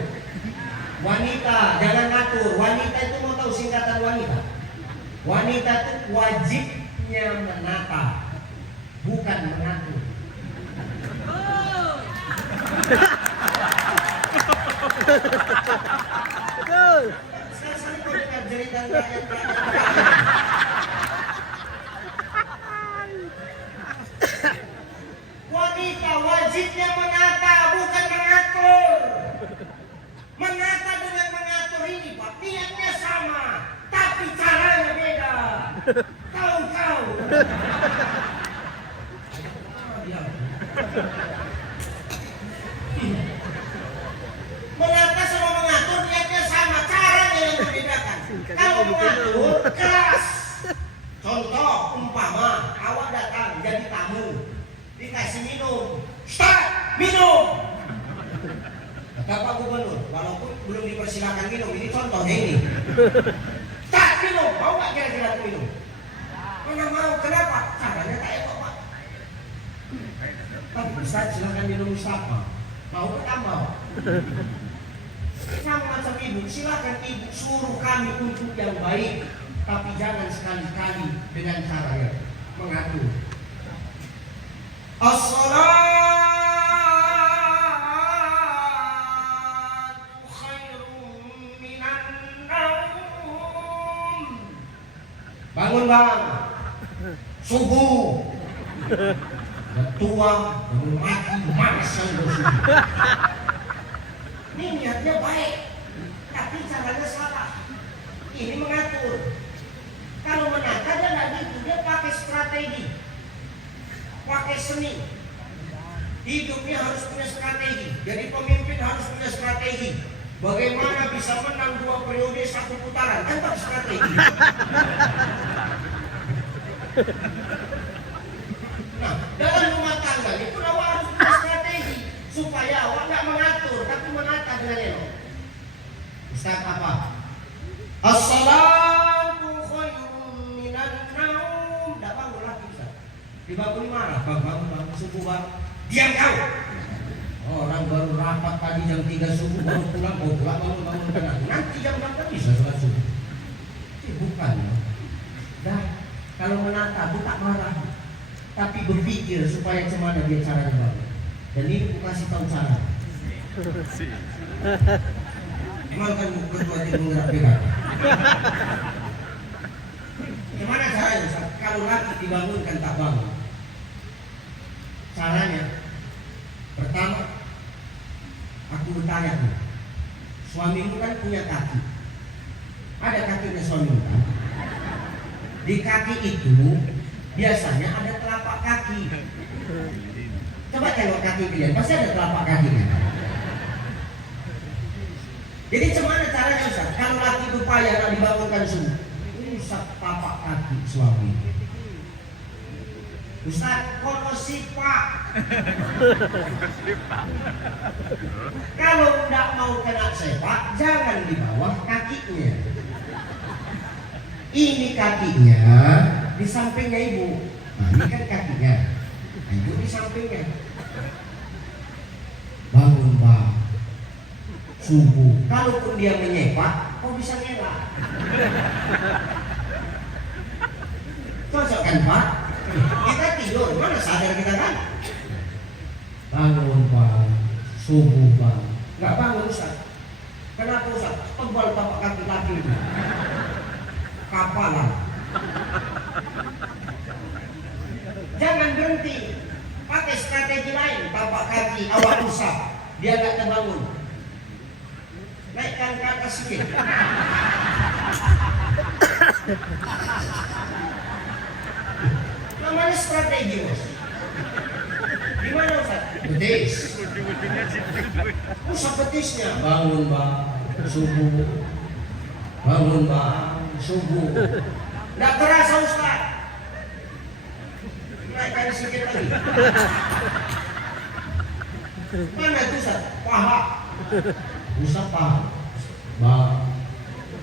wanita jangan ngatur. Wanita itu mau tahu singkatan wanita? Wanita itu wajibnya menata, bukan mengatur. Betul. Sekali-sekali kau dengar cerita rakyat. Wanita wajibnya menata, bukan mengatur. Menata dengan mengatur ini Pak, niatnya sama, tapi caranya beda. Kau. Menata sama mengatur niatnya sama, caranya yang membedakan. Kalau mengatur keras. Contoh umpama awak datang jadi tamu, dikasih minum, start minum. Kata Pak Gubernur, walaupun belum dipersilakan minum, ini contohnya ini. Start minum, mau nggak kira-kira aku minum? Mana mau, kenapa? Caranya kayak kok Pak. Tapi Ustaz silakan minum Ustaz, mau ke tambah. Sama macam ibu, silakan ibu suruh kami untuk yang baik, tapi jangan sekali-kali dengan cara yang mengatur. As-salatu khairun minan naum. Bangun bang, subuh. Tua, bangun mati, masa subuh. Ini niatnya baik, tapi caranya salah. Ini mengatur. Kalau menata dia nggak gitu, dia pakai strategi, pakai seni. Hidupnya harus punya strategi. Jadi pemimpin harus punya strategi. Bagaimana bisa menang 2 periode 1 putaran? Kan pakai strategi. Nah, dalam rumah tangga itu awak harus punya strategi supaya awak nggak mengatur, tapi menata dengan elok. Ustaz apa? As-salatu khairun minan naum. Dah bangun lagi Ustaz. Dibangun marah, bangun subuh bang. Diam kau. Orang baru rapat tadi jam 3 subuh baru pulang, bangun tenang. Nanti jam 8 bisa sholat subuh. Bukan ya. Dah, kalau menata bukan marah, tapi berpikir supaya gimana dia caranya bangun. Dan ini bukan kasih tahu cara. Emang kan ketua tim menggerak berat. Gimana caranya Ustaz? Kalau laki dibangunkan tak bangun. Caranya, pertama, aku bertanya nih, suamimu kan punya kaki. Ada kakinya suamimu kan? Di kaki itu biasanya ada telapak kaki. Coba tengok kaki kalian, pasti ada telapak kakinya. Jadi gimana caranya Ustaz? Kalau laki berupaya nak dibangunkan subuh, usap tapak kaki suami. Ustaz, kono sipak. Kalau tidak mau kena sepak, jangan di bawah kakinya. Ini kakinya di sampingnya ibu. Nah, ini kan kakinya, nah, ibu di sampingnya. Bangun Pak, subuh. Kalaupun dia menyepak, kok bisa ngelak? Cocok kan Pak? Kita tidur, mana sadar kita kan? Bangun Pak, subuh Pak. Nggak bangun Ustaz. Kenapa Ustaz? Tebal tapak kaki laki itu. Kapalan. Jangan berhenti. Pakai strategi lain. Tapak kaki awak usap. Dia nggak terbangun. Naikkan ke atas sedikit. Namanya strategi Bos. Gimana Ustaz? Betis. Usap betisnya. Bangun Bang, subuh. Bangun Bang, subuh. Nggak terasa Ustaz. Naikkan sedikit lagi. Mana itu Ustaz? Paha. Usap paha. Bang,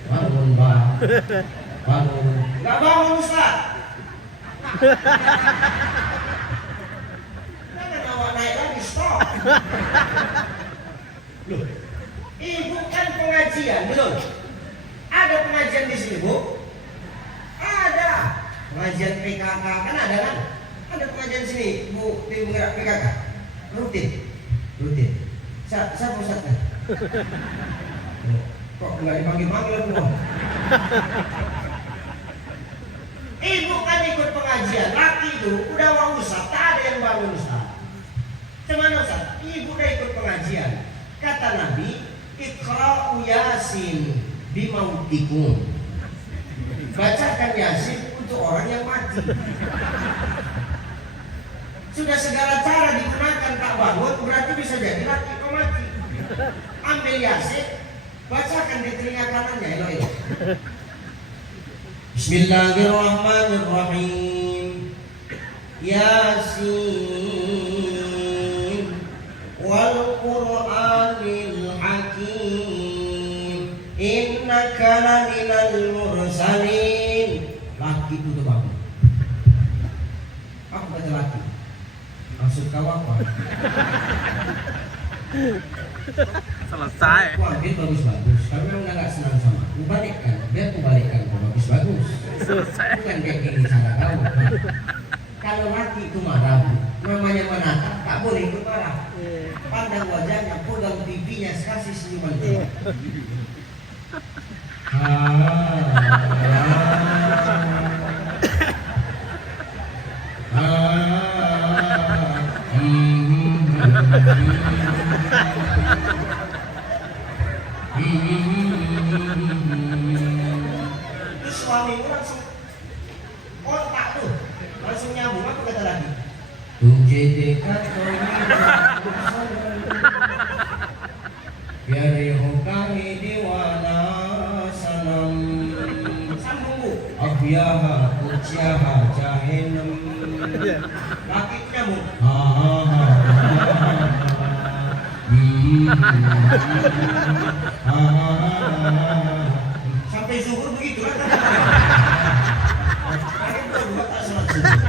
bangun Bang. Bangun. Nggak bangun Ustaz. Jangan awak naik lagi, stop. Loh, ibu kan pengajian, belum? Ada pengajian di sini, Bu? Ada. Pengajian PKK kan ada kan? Ada pengajian di sini, Bu, tim penggerak PKK. Rutin. Siapa Ustaznya? Kok nggak dipanggil-panggil Bu? Ibu kan ikut pengajian, laki itu udah mau usap, tak ada yang bangun Ustaz. Cuman Ustaz, ibu udah ikut pengajian. Kata Nabi, Iqra'u Yasin bimautikum. Bacakan Yasin untuk orang yang mati. Sudah segala cara digunakan tak bangun, berarti bisa jadi laki kau mati. Ambil Yasin, bacakan di telinga kanannya, elok-elok. Bismillahirrahmanirrahim. Yasin wal Qur'anil Hakim innaka laminal mursalin. Laki itu bangun. Aku kata laki. Maksud kau apa? Selesai. Aku ambil bagus-bagus. Kalau memang nggak senang sama aku, balikkan. Biar aku balikkan kau bagus-bagus. Selesai. Bukan kayak gini cara kau. Kalau laki itu marah, namanya menatap, tak boleh ikut marah. Pandang wajahnya, pegang pipinya, kasih senyuman. Terus suamimu langsung kontak tuh, langsung nyambung. Apa kata lagi? Tujdekat biari hukami diwana sanam. Sambung Bu. Abyaha uciaha jahinem. Laki nyambung. Sampai zuhur begitu kan? Akhirnya berdua tak sholat zuhur.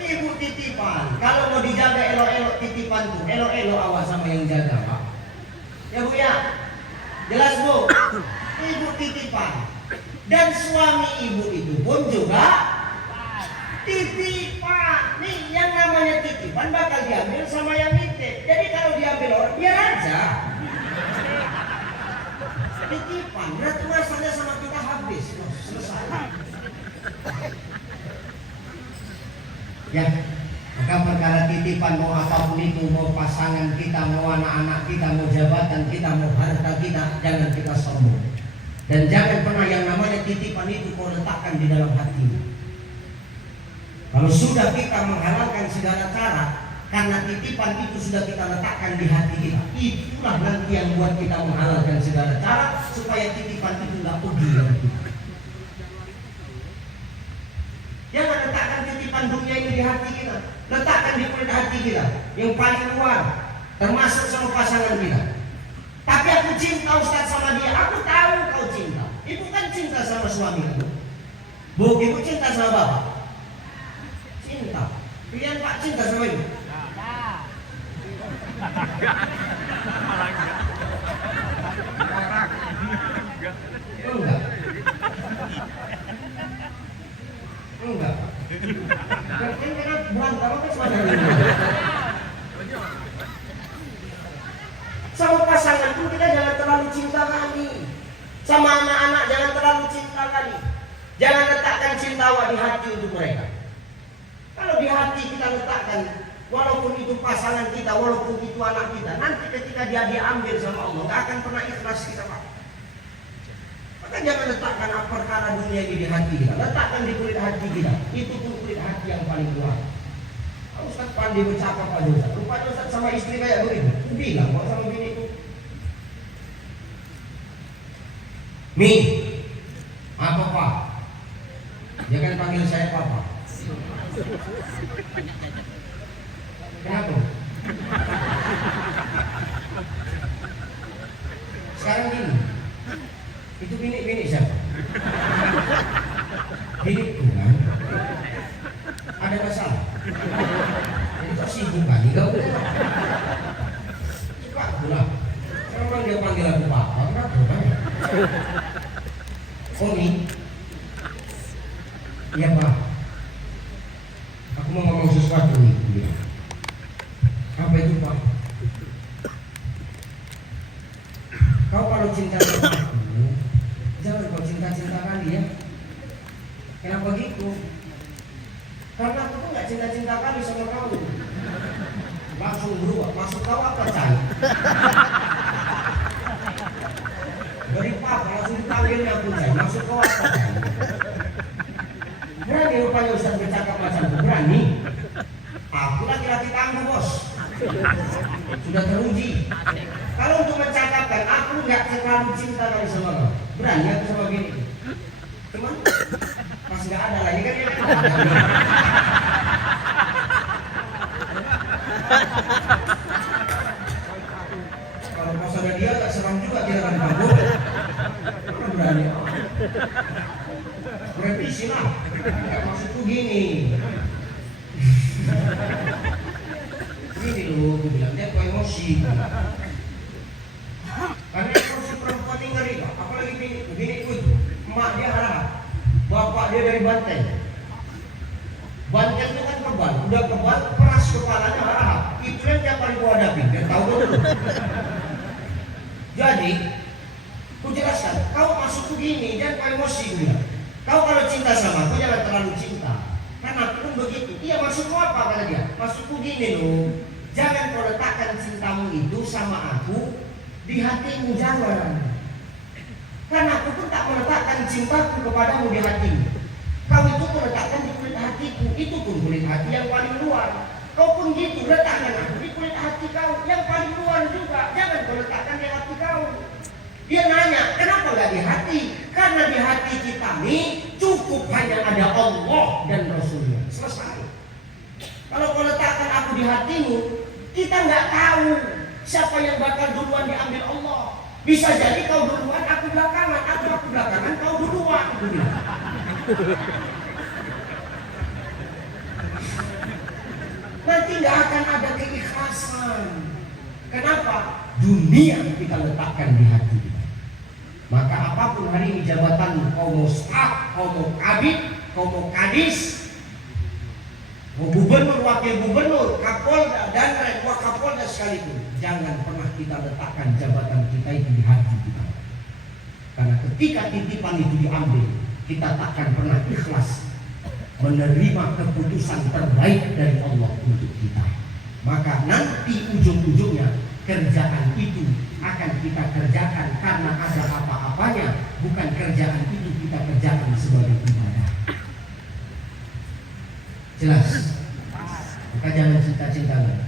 Ibu titipan, kalau mau dijaga elok-elok titipan tuh, elok-elok awas sama yang jaga Pak. Ya Bu ya, jelas Bu. Ibu titipan dan suami ibu itu pun juga titipan. Nih yang namanya titipan bakal diambil sama yang nitip. Jadi kalau diambil orang biar aja. Titipan, berarti masanya sama kita habis. Oh, selesai. Ya, maka perkara titipan mau apapun itu, mau pasangan kita, mau anak-anak kita, mau jabatan kita, mau harta kita, jangan kita sombong. Dan jangan pernah yang namanya titipan itu kau letakkan di dalam hati. Kalau sudah kita menghalalkan segala cara, karena titipan itu sudah kita letakkan di hati kita, itulah nanti yang buat kita menghalalkan segala cara supaya titipan itu nggak pergi dari kita. Jangan letakkan titipan dunia ini di hati kita, letakkan di kulit hati kita yang paling luar, termasuk sama pasangan kita. Tapi aku cinta Ustaz sama dia. Aku tahu kau cinta. Ibu kan cinta sama suami ibu. Bu, ibu cinta sama bapak? Cinta. Kalian Pak cinta sama ibu? Enggak. Enggak. Kan karena berantem kan cuma dari ini. Sama pasangan pun kita jangan terlalu cinta kali. Sama anak-anak jangan terlalu cinta kali. Jangan letakkan cinta di hati untuk mereka. Kalau di hati kita letakkan, walaupun itu pasangan kita, walaupun itu anak kita, nanti ketika dia diambil sama Allah, gak akan pernah ikhlas kita Pak. Maka jangan letakkan perkara dunia ini di hati kita. Letakkan di kulit hati kita. Itu pun kulit hati yang paling kuat. Ustaz pandai bercakap Pak Ustaz. Rupanya Ustaz sama istri kayak begitu. Bilang kok sama bini itu. Mi, apa Pak? Jangan panggil saya Papa. Kenapa? Sekarang gini, itu bini siapa? Bini kan? Ada masalah. Jadi kok sibuk kali kau? Suka pula. Sekarang dia panggil aku Papa, kenapa kan? Omi, iya Pak. Aku mau ngomong sesuatu nih. Apa itu Pak? Kau kalau cinta sama aku, jangan kau cinta-cinta kali ya. Kenapa gitu? Karena aku tuh gak cinta-cinta kali sama kau. Langsung berubah, maksud kau apa Cai? Dari Papa langsung dipanggilnya aku Cai, maksud kau apa Cai? Berani rupanya Ustaz bercakap macam itu, berani? Aku laki-laki tangguh bos. Sudah teruji. Kalau untuk mencakapkan, aku nggak terlalu cinta kali sama kau. Berani aku sama gini. Cuman pas nggak ada lagi kan dia kalau pas ada dia tak serang juga kita kan kabur. Berani. Revisi lah. Maksudku gini. Gini loh, gue bilang dia kok emosi. Karena emosi perempuan ini ngeri Pak. Apalagi bini ikut. Emak dia harap, bapak dia dari Banten. Banten itu kan kebal, udah kebal, peras kepalanya harap. Itu yang paling gua hadapi, dia tahu betul. Jadi, ku jelaskan, kau masuk begini, jangan kau emosi gue bilang. Kau kalau cinta sama aku jangan terlalu cinta. Karena aku pun begitu. Iya maksudku apa kata dia? Maksudku gini loh. Jangan kau letakkan cintamu itu sama aku di hatimu, jangan. Karena aku pun tak meletakkan cintaku kepadamu di hatimu. Kau itu meletakkan di kulit hatiku. Itu pun kulit hati yang paling luar. Kau pun gitu, letakkan aku di kulit hati kau yang paling luar juga. Jangan kau letakkan di hati kau. Dia nanya, kenapa gak di hati? Karena di hati kita nih cukup hanya ada Allah dan Rasulnya. Selesai. Kalau kau letakkan aku di hatimu, kita nggak tahu siapa yang bakal duluan diambil Allah. Bisa jadi kau duluan, aku belakangan, aku belakangan, kau duluan. Nanti nggak akan ada keikhlasan. Kenapa? Dunia kita letakkan di hati kita. Maka apapun hari ini jabatan, kau mau staf, kau mau kabit, kau mau kadis, mau gubernur, wakil gubernur, kapolda, dan wakapolda sekalipun, jangan pernah kita letakkan jabatan kita itu di hati kita. Karena ketika titipan itu diambil, kita takkan pernah ikhlas menerima keputusan terbaik dari Allah untuk kita. Maka nanti ujung-ujungnya kerjaan itu akan kita kerjakan karena ada apa-apanya, bukan kerjaan itu kita kerjakan sebagai ibadah. Jelas? Maka jangan cinta-cinta lagi.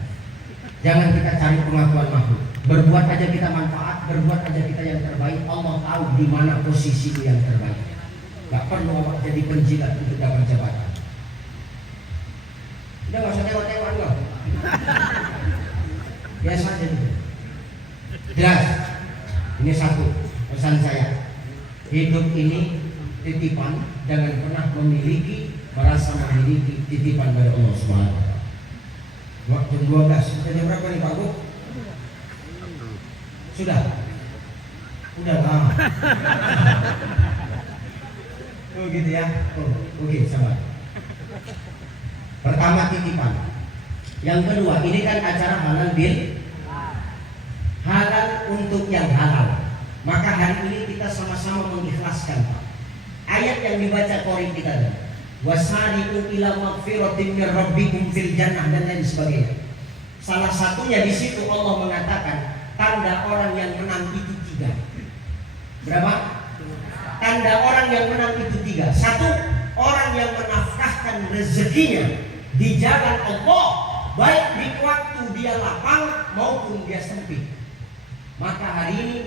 Jangan kita cari pengakuan makhluk. Berbuat aja kita manfaat, berbuat aja kita yang terbaik. Allah tahu di mana posisi yang terbaik. Gak perlu awak jadi penjilat untuk dapat jabatan. Udah gak usah tengok-tengok enggak. Biasa aja gitu. Jelas? Hidup ini titipan, jangan pernah merasa memiliki titipan dari Allah Subhanahu wa taala. Waktu 12, kita jam berapa nih Pak Bu? Sudah? Udah lah. Oh gitu ya. Oke, sabar. Pertama titipan. Yang kedua, ini kan acara halal bil halal untuk yang halal. Maka hari ini kita sama-sama mengikhlaskan ayat yang dibaca Qori kita, wasari'u ila magfiratin min rabbikum fil jannah dan lain sebagainya. Salah satunya di situ Allah mengatakan tanda orang yang menang itu 3. Berapa? Tanda orang yang menang itu 3. 1, orang yang menafkahkan rezekinya di jalan Allah, baik di waktu dia lapang maupun dia sempit. Maka hari ini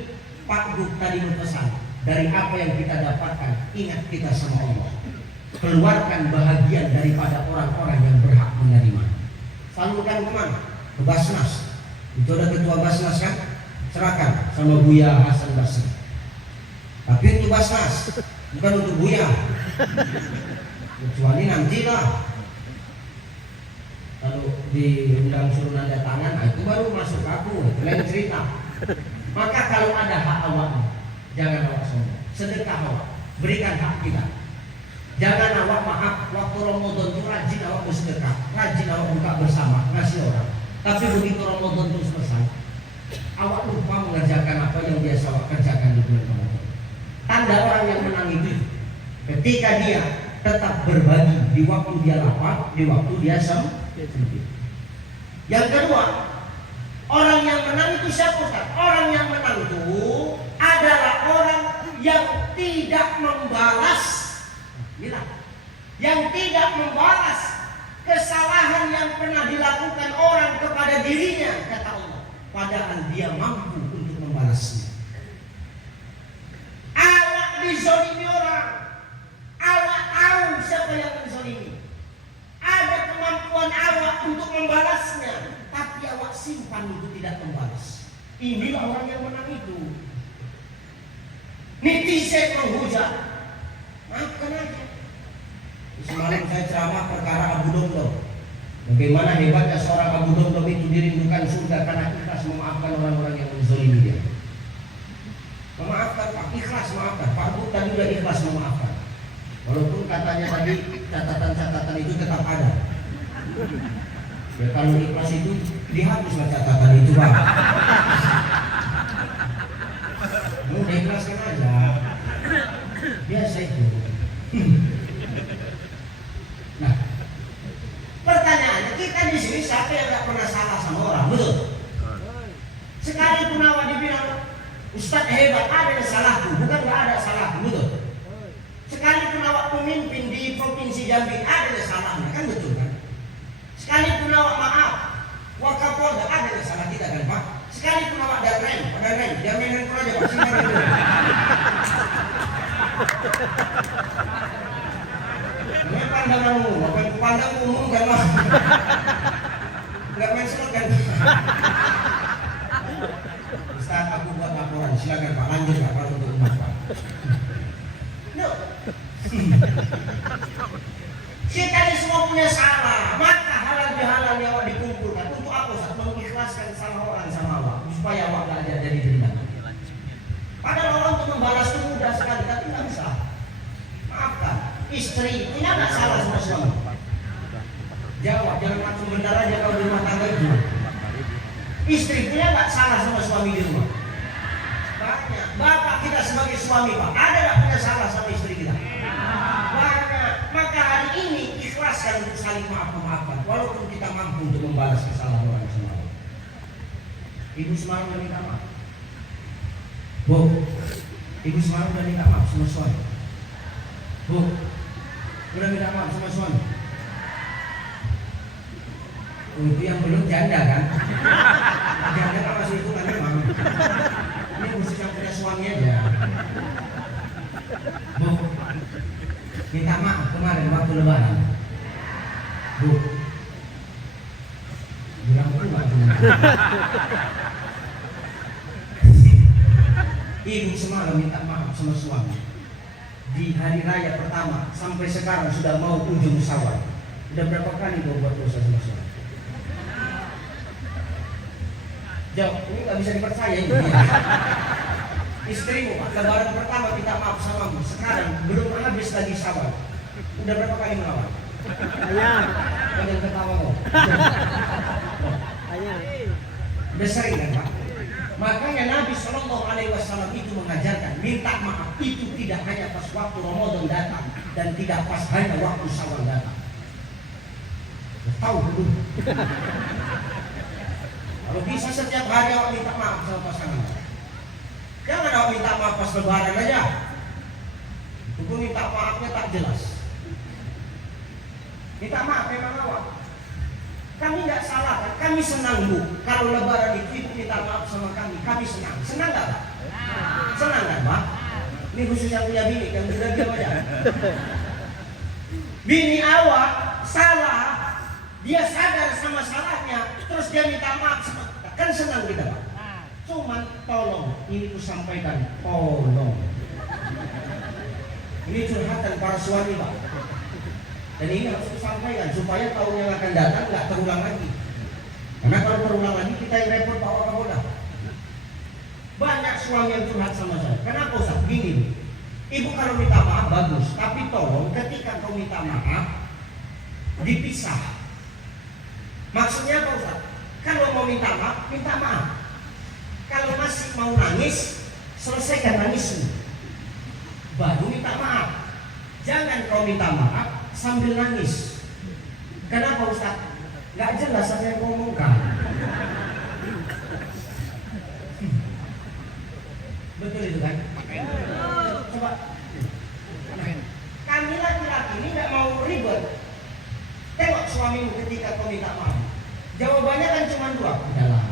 Pak Gub tadi berpesan, dari apa yang kita dapatkan, ingat kita sama Allah. Keluarkan bahagian daripada orang-orang yang berhak menerima. Salurkan kemana? Ke Basnas. Itu ada ketua Basnas kan? Serahkan sama Buya Hasan Basri. Tapi itu Basnas, bukan untuk Buya. Kecuali nantilah kalau diundang suruh nanda tangan, itu baru masuk aku, lain cerita. Maka kalau ada hak awak, jangan awak sombong. Sedekah awak, berikan hak kita. Jangan awak maaf, waktu Ramadan itu rajin awak bersedekah, rajin awak buka bersama, ngasih orang. Tapi begitu Ramadan itu selesai, awak lupa mengerjakan apa yang biasa awak kerjakan di bulan Ramadan. Tanda orang yang menang itu ketika dia tetap berbagi di waktu dia lapar, di waktu dia sempit. Yang kedua, orang yang menang itu siapa Ustaz? Orang yang menang itu adalah orang yang tidak membalas, yang tidak membalas kesalahan yang pernah dilakukan orang kepada dirinya, kata Allah. Padahal dia mampu untuk membalasnya. Awak dizolimi orang, awak tahu siapa yang menzolimi. Ada kemampuan awak untuk membalasnya, tapi awak simpan itu tidak membalas. Inilah orang yang menang itu. Netizen menghujat, maafkan aja. Semalam saya ceramah perkara Abu Domdom. Bagaimana hebatnya seorang Abu Domdom itu dirindukan surga karena ikhlas memaafkan orang-orang yang menzalimi dia. Memaafkan Pak, ikhlas memaafkan. Pak Bu tadi udah ikhlas memaafkan. Walaupun katanya tadi catatan-catatan itu tetap ada. Ya, kalau ikhlas itu dihapuslah catatan itu Pak. Mau diikhlaskan aja. Biasa itu. Nah, pertanyaannya kita di sini siapa yang tidak pernah salah sama orang, betul? Sekalipun awak dibilang Ustadz hebat, ada yang salahku, bukan nggak ada salahku, betul? Sekalipun awak pemimpin di provinsi Jambi, ada yang salahnya, kan betul kan? Sekalipun awak maaf, Wakapolda ada yang salah kita kan Pak? Sekalipun awak ada rem, jaminan pun aja Pak, sini dulu. Ini pandangan umum, apa yang pandang umum kan Mas? Nggak main slogan. Ustaz, aku buat laporan, silakan Pak, lanjut Pak, kalau untuk umat Pak. No. Kita ini semua punya salah, maka halal bihalal yang awak dikumpulkan untuk apa Ustaz? Mengikhlaskan salah orang sama awak, supaya awak gak jadi dendam. Padahal orang untuk membalas itu mudah sekali, tapi nggak bisa. Maafkan, istri punya nggak salah sama suami? Jawab, jangan langsung benar aja kalau di rumah tangga itu. Istri punya nggak salah sama suami di rumah? Banyak. Bapak kita sebagai suami Pak, ada nggak punya salah sama istri kita? Banyak. Maka hari ini ikhlaskan untuk saling maafkan, walaupun kita mampu untuk membalas kesalahan orang semua. Ibu semalam udah minta maaf. Bu, ibu semalam udah minta maaf sama suami. Bu, udah minta maaf sama suami. Itu yang belum janda kan? Janda kan masih itu kan memang. Ini khusus yang punya suami aja. Bu, minta maaf kemarin waktu lebaran. Bu, bilang pulang. Ibu semalam minta maaf sama suami. di hari raya pertama sampai sekarang sudah mau ujung Syawal. Udah berapa kali gua buat dosa sama suami? Jawab, ini nggak bisa dipercaya ini. Istrimu, lebaran pertama minta maaf samamu. Sekarang belum habis lagi Syawal. Udah berapa kali melawan? Banyak. Jangan ketawa kau. Banyak. Udah sering kan Pak? Makanya Nabi Shallallahu Alaihi Wasallam itu mengajarkan minta maaf itu tidak hanya pas waktu Ramadan datang dan tidak pas hanya waktu Syawal datang. Tahu belum? Kalau bisa setiap hari awak minta maaf sama pasangan. Jangan awak minta maaf pas lebaran aja. Itu minta maafnya tak jelas. Minta maaf memang awak. Kami nggak salah kan? Kami senang Bu. Kalau lebaran itu ibu minta maaf sama kami. Kami senang. Senang nggak Pak? Senang kan Pak? Ini khusus yang punya bini kan sudah diam aja. Bini awak salah, dia sadar sama salahnya, terus dia minta maaf sama kita. Kan senang kita Pak. Cuman tolong, ini ku sampaikan, tolong. Ini curhatan para suami Pak. Dan ini harus disampaikan supaya tahun yang akan datang nggak terulang lagi. Karena kalau terulang lagi kita yang repot bawa kaboda. Banyak suami yang curhat sama saya. Kenapa Ustaz? Gini, ibu kalau minta maaf bagus, tapi tolong ketika kau minta maaf dipisah. Maksudnya apa Ustaz? Kalau mau minta maaf. Kalau masih mau nangis, selesaikan nangismu. Baru minta maaf. Jangan kau minta maaf sambil nangis. Kenapa Ustaz? Gak jelas apa yang kau ngomongkan. Betul itu kan? Coba. Kami laki-laki ini gak mau ribet. Tengok suamimu ketika kau minta maaf. Jawabannya kan cuma dua. Udahlah.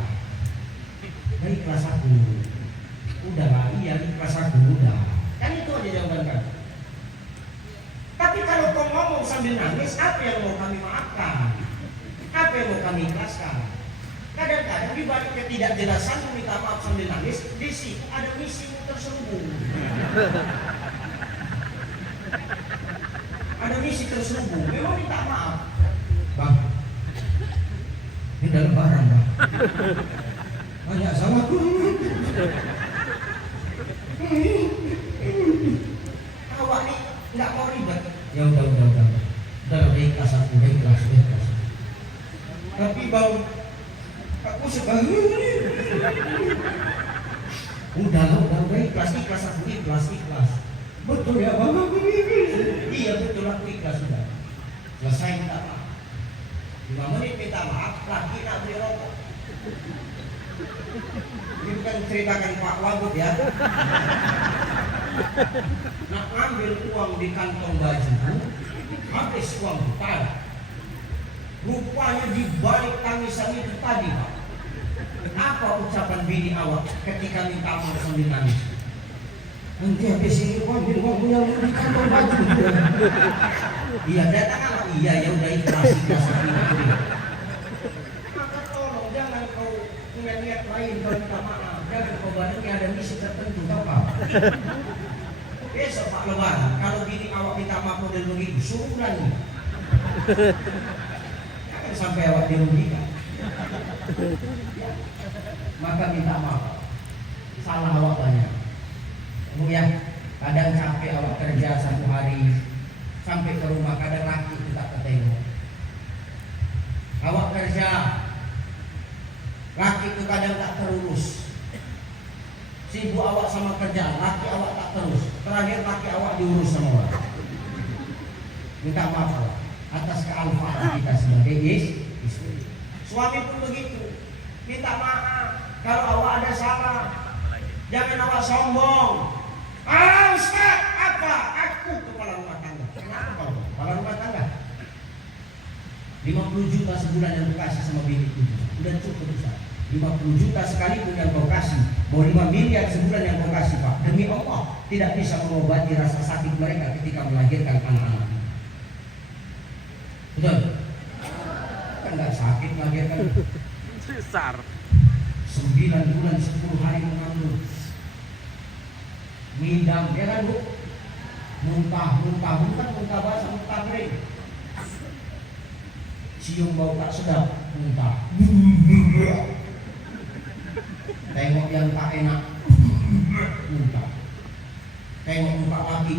Ikhlas aku. Udahlah, iya ikhlas aku. Udah. Kan itu aja jawaban kan. Tapi kalau kau ngomong sambil nangis, apa yang mau kami maafkan? Apa yang mau kami ikhlaskan? Kadang-kadang di balik ketidakjelasan meminta maaf sambil nangis, di situ ada misi terselubung. Ada misi terselubung. Memang minta maaf, Bang. Ini dalam barang, Bang. Banyak sama aku. Awak nih nggak mau ribet. Ya udah ikhlas aku, ikhlas. Tapi Bang, aku sekarang udah ikhlas aku ikhlas. Betul ya Bang? Iya betul aku ikhlas sudah. Selesai minta maaf. 5 menit minta maaf, lagi nak beli rokok. Ini bukan ceritakan Pak Wagub ya. Nak ambil uang di kantong baju, habis uang tadi. Rupanya di balik tangisan itu tadi Pak. Apa ucapan bini awak ketika minta maaf sambil nangis? Nanti habis ini ambil uang yang di kantong baju. Iya datang anak, iya ya udah ikhlas. Maka tolong jangan kau punya niat lain kalau minta maaf. Jangan kau badannya ada misi tertentu tau Pak. Besok Pak Lebaran, kalau bini awak minta maaf model begitu, suruh ulangi. Jangan sampai awak dirugikan. Ya. Maka minta maaf. Salah awak banyak. Bu ya, kadang capek awak kerja 1 hari, sampai ke rumah kadang laki itu tak ketemu. Awak kerja, laki itu kadang tak terurus. Sibuk awak sama kerja, laki awak tak terus. Terakhir laki awak diurus sama orang. Minta maaf awak atas kealfaan kita sebagai istri. Suami pun begitu. Minta maaf kalau awak ada salah. Jangan awak sombong. Ustaz, apa? Aku kepala rumah tangga. Kenapa kau? Kepala rumah tangga. 50 juta sebulan yang kau kasih sama bini itu udah cukup Ustaz. 50 juta sekali pun yang kau kasih, mau 5 miliar sebulan yang kau kasih Pak, demi Allah tidak bisa mengobati rasa sakit mereka ketika melahirkan anak-anak. Betul? Kan nggak sakit melahirkan. Besar. 9 bulan 10 hari mengandung, ngidam, ya kan Bu? muntah basah, muntah kering. Cium bau tak sedap, muntah. Tengok yang tak enak, muntah. Tengok muka laki.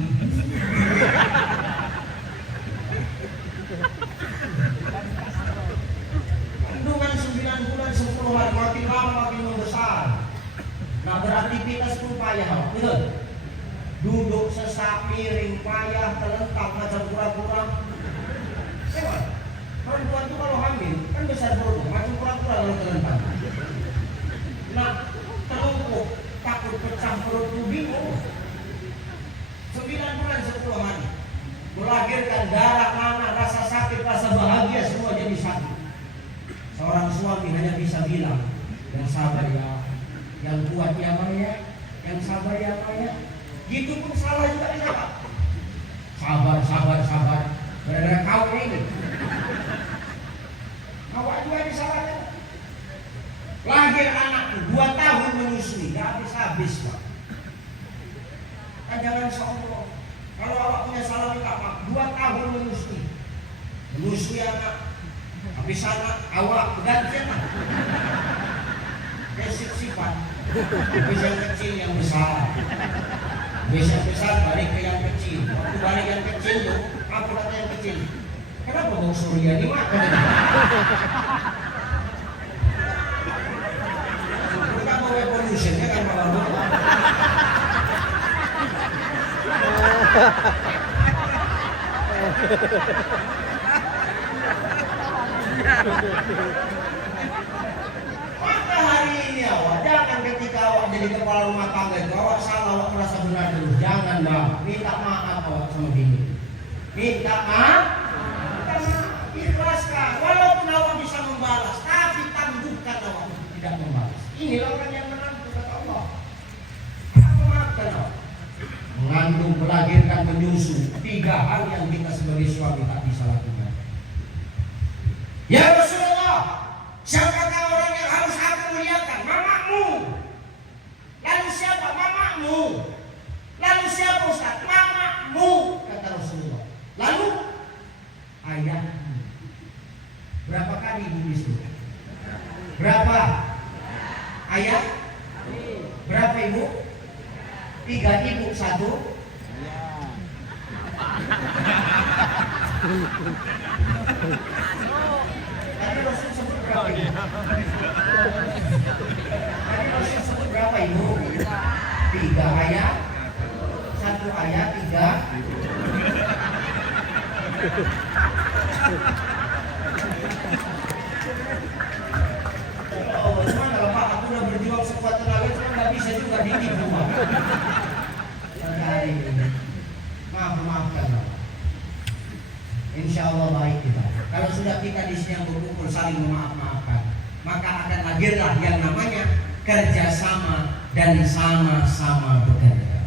Kandungan 9 bulan 10 hari, makin lama makin membesar. Nah, beraktivitas pun payah, betul? Duduk sesak, miring, payah, terlentang macam kura-kura. Tengok, perempuan itu kalau hamil kan besar perutnya, macam kura-kura kalau terlentang. Nah, terlumpuk, takut pecah perut itu bingung. 9 bulan 10 hari, melahirkan darah, nanah, rasa sakit, rasa bahagia semua jadi satu. Seorang suami hanya bisa bilang, yang sabar ya, yang kuat ya Maya, yang sabar ya Maya. Gitu pun salah juga dijawab. Sabar. Gara-gara kau ini. Awak juga disalahkan. Lahir anakku 2 tahun menyusui, gak habis-habis Pak. Kan jangan sombong. Kalau awak punya salah minta maaf, 2 tahun menyusui anak. Habis anak awak gantian lah. Sifat. Habis yang kecil yang besar. Habis yang besar balik ke yang kecil. Waktu balik yang kecil tuh, apa kata yang kecil? Kenapa bau surya dimakan? Kita mau evolution ya kan Bapak? Maka hari ini awak jangan ketika awak jadi kepala rumah tangga itu awak salah, awak merasa benar dulu. Jangan Bang, minta maaf awak sama bini. Minta maaf, ikhlaskan. Walaupun awak bisa membalas, tapi tangguhkan awak tidak membalas. Inilah orang yang menantu kata Allah. Maafkan awak. Mengandung, melahirkan, menyusu, 3 hal yang kita sebagai suami tak bisa lakukan. Ya Rasulullah, siapakah orang yang harus aku muliakan? Mamamu. Lalu siapa? Mamamu. Lalu siapa Ustaz? Mamamu, kata Rasulullah. Lalu ayahmu. Berapa kali ibu itu? Berapa? Ayah? Berapa ibu? 3 ibu 1. Tadi Rasul sebut berapa ibu? Tadi Rasul sebut berapa ibu? 3 ayah, 1 ayah, 3. Oh, cuma kalau Pak, aku udah berjuang sekuat tenaga, cuma nggak bisa juga ditipu Pak. Hari ini, maafkan Pak. Insya Allah baik kita. Kalau sudah kita di sini yang berkumpul saling memaaf-maafkan, maka akan lahirlah yang namanya kerjasama dan sama-sama bekerja.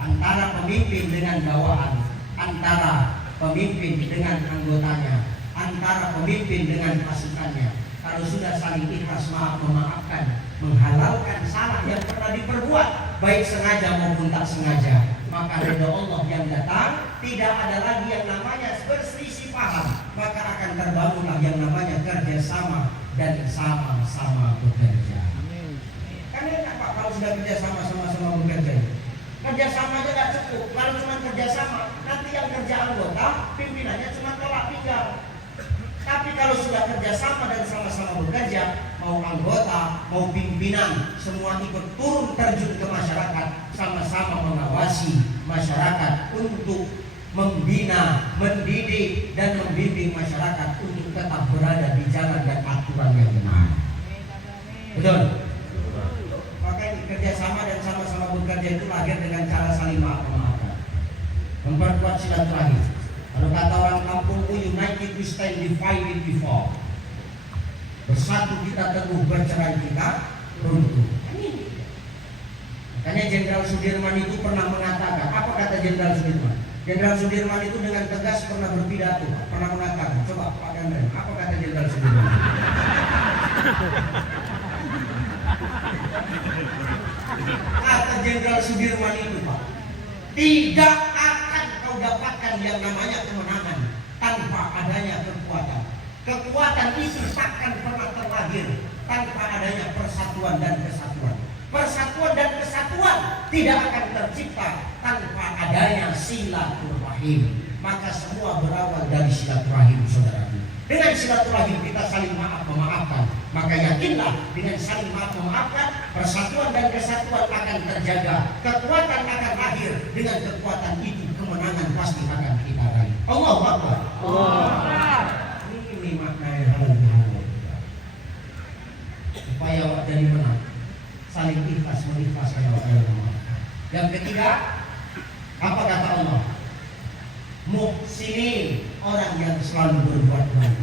Antara pemimpin dengan bawahan, antara pemimpin dengan anggotanya, antara pemimpin dengan pasukannya. Kalau sudah saling ikhlas maaf memaafkan, menghalalkan salah yang pernah diperbuat, baik sengaja maupun tak sengaja, maka ridha Allah yang datang. Tidak ada lagi yang namanya berselisih paham, maka akan terbangunlah yang namanya kerjasama dan sama-sama bekerja. Kan enak Pak kalau sudah kerjasama sama-sama bekerja. Kerjasama aja tidak cukup. Kalau cuma kerjasama, nanti yang kerja anggota, pimpinannya cuma tolak pinggang. Tapi kalau sudah kerjasama dan sama-sama bekerja, mau anggota, mau pimpinan, semua ikut turun terjun ke masyarakat, sama-sama mengawasi masyarakat untuk membina, mendidik, dan membimbing masyarakat untuk tetap berada di jalan dan aturan yang benar. Betul? Maka kerjasama dan sama-sama bekerja itu lahir dengan cara saling maaf-maafkan, memperkuat silaturahmi. Kalau kata orang kampungku, united we stand, divided we fall. Bersatu kita teguh, bercerai kita runtuh. Makanya Jenderal Sudirman itu pernah mengatakan, apa kata Jenderal Sudirman? Jenderal Sudirman itu dengan tegas pernah berpidato, pernah mengatakan, coba Pak Danren, apa kata Jenderal Sudirman? Kata Jenderal Sudirman itu Pak, tidak akan mendapatkan yang namanya kemenangan tanpa adanya kekuatan. Kekuatan itu takkan pernah terlahir tanpa adanya persatuan dan kesatuan. Persatuan dan kesatuan tidak akan tercipta tanpa adanya silaturahim. Maka semua berawal dari silaturahim, saudaraku. Dengan silaturahim kita saling maaf memaafkan. Maka yakinlah dengan saling maaf memaafkan, persatuan dan kesatuan akan terjaga. Kekuatan akan lahir. Dengan kekuatan itu kemenangan pasti akan kita raih. Allahu Akbar. Ini maknanya hal-hal supaya awak jadi menang. Saling ikhlas mengikhlaskan awak dalam memaafkan. Yang ketiga, apa kata Allah? Muhsinin, orang yang selalu berbuat baik.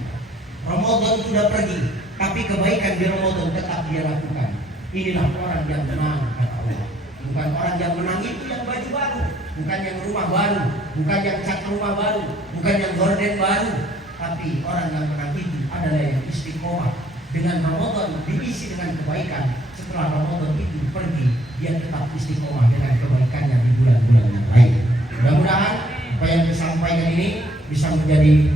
Ramadan sudah pergi, tapi kebaikan di Ramadan tetap dia lakukan. Inilah orang yang menang, kata Allah. Bukan orang yang menang itu yang baju baru, bukan yang rumah baru, bukan yang cat rumah baru, bukan yang gorden baru, tapi orang yang menang itu adalah yang istiqomah. Dengan Ramadan diisi dengan kebaikan, setelah Ramadan itu pergi, dia tetap istiqomah dengan kebaikannya di bulan-bulan yang lain. Mudah-mudahan apa yang disampaikan ini bisa menjadi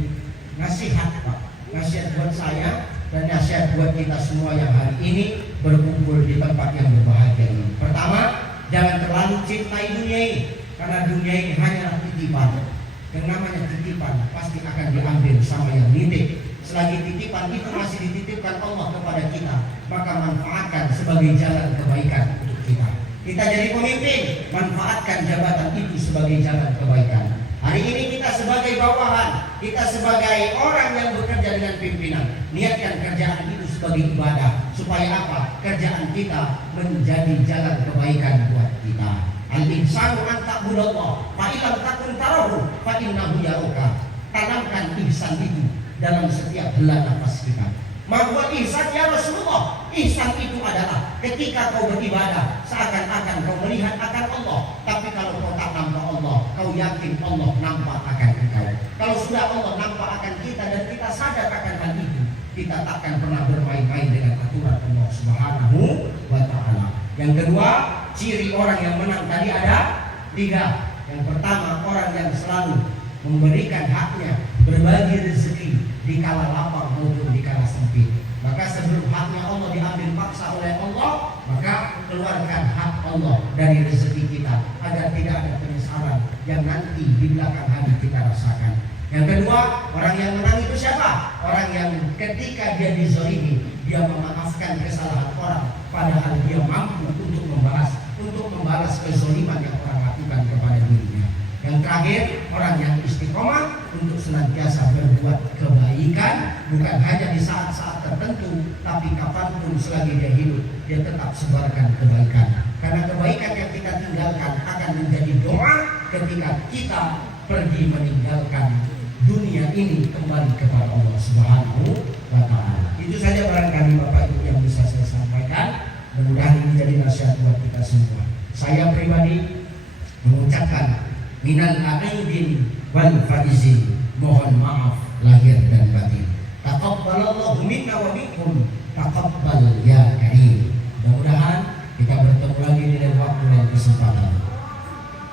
nasihat, Pak. Nasihat buat saya dan nasihat buat kita semua yang hari ini berkumpul di tempat yang berbahagia ini. Pertama, jangan terlalu cintai dunia ini, karena dunia ini hanyalah titipan. Yang namanya titipan pasti akan diambil sama yang nitip. Selagi titipan itu masih dititipkan Allah kepada kita, maka manfaatkan sebagai jalan kebaikan untuk kita. Kita jadi pemimpin, manfaatkan jabatan itu sebagai jalan kebaikan. Hari ini kita sebagai bawahan, kita sebagai orang yang bekerja dengan pimpinan, niatkan kerjaan itu sebagai ibadah. Supaya apa? Kerjaan kita menjadi jalan kebaikan buat kita. Al-insanu an ta'budallah fa illam takun tarahu fa innahu yaraka. Tanamkan ihsan itu dalam setiap helaan nafas kita. Membuat ihsan ya Rasulullah. Ihsan itu adalah ketika kau beribadah seakan-akan kau melihat akan Allah, tapi kalau kau tak nampak Allah, kau yakin Allah nampak akan engkau. Kalau sudah Allah nampak akan kita dan kita sadar akan hal itu, kita takkan pernah bermain-main dengan aturan Allah Subhanahu wa Ta'ala. Yang kedua, ciri orang yang menang tadi ada 3. Yang pertama, orang yang selalu memberikan haknya, berbagi rezeki di kala lapang maupun di kala sempit. Maka sebelum haknya Allah diambil paksa oleh Allah, maka keluarkan hak Allah dari rezeki kita agar tidak ada penyesalan yang nanti di belakang hari kita rasakan. Yang kedua, orang yang menang itu siapa? Orang yang ketika dia dizalimi, dia memaafkan kesalahan orang, padahal dia mampu untuk membalas kezaliman yang orang lakukan kepada dirinya. Yang terakhir, orang yang istiqomah untuk senantiasa berbuat kebaikan, bukan hanya di saat-saat tertentu, tapi kapanpun selagi dia hidup, dia tetap sebarkan kebaikan. Karena kebaikan yang kita tinggalkan akan menjadi doa ketika kita pergi meninggalkan dunia ini kembali kepada Allah Subhanahu wa Ta'ala. Itu saja barangkali Bapak Ibu yang bisa saya sampaikan. Mudah-mudahan ini jadi nasihat buat kita semua. Saya pribadi mengucapkan minal aidin wal faizin, mohon maaf lahir dan batin. Taqabbalallahu minna wa minkum, taqabbal ya karim. Mudah-mudahan kita bertemu lagi di lain waktu dan kesempatan.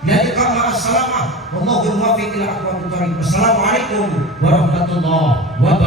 Jadi kalau assalamualaikum warahmatullahi wabarakatuh. Assalamualaikum warahmatullahi wabarakatuh.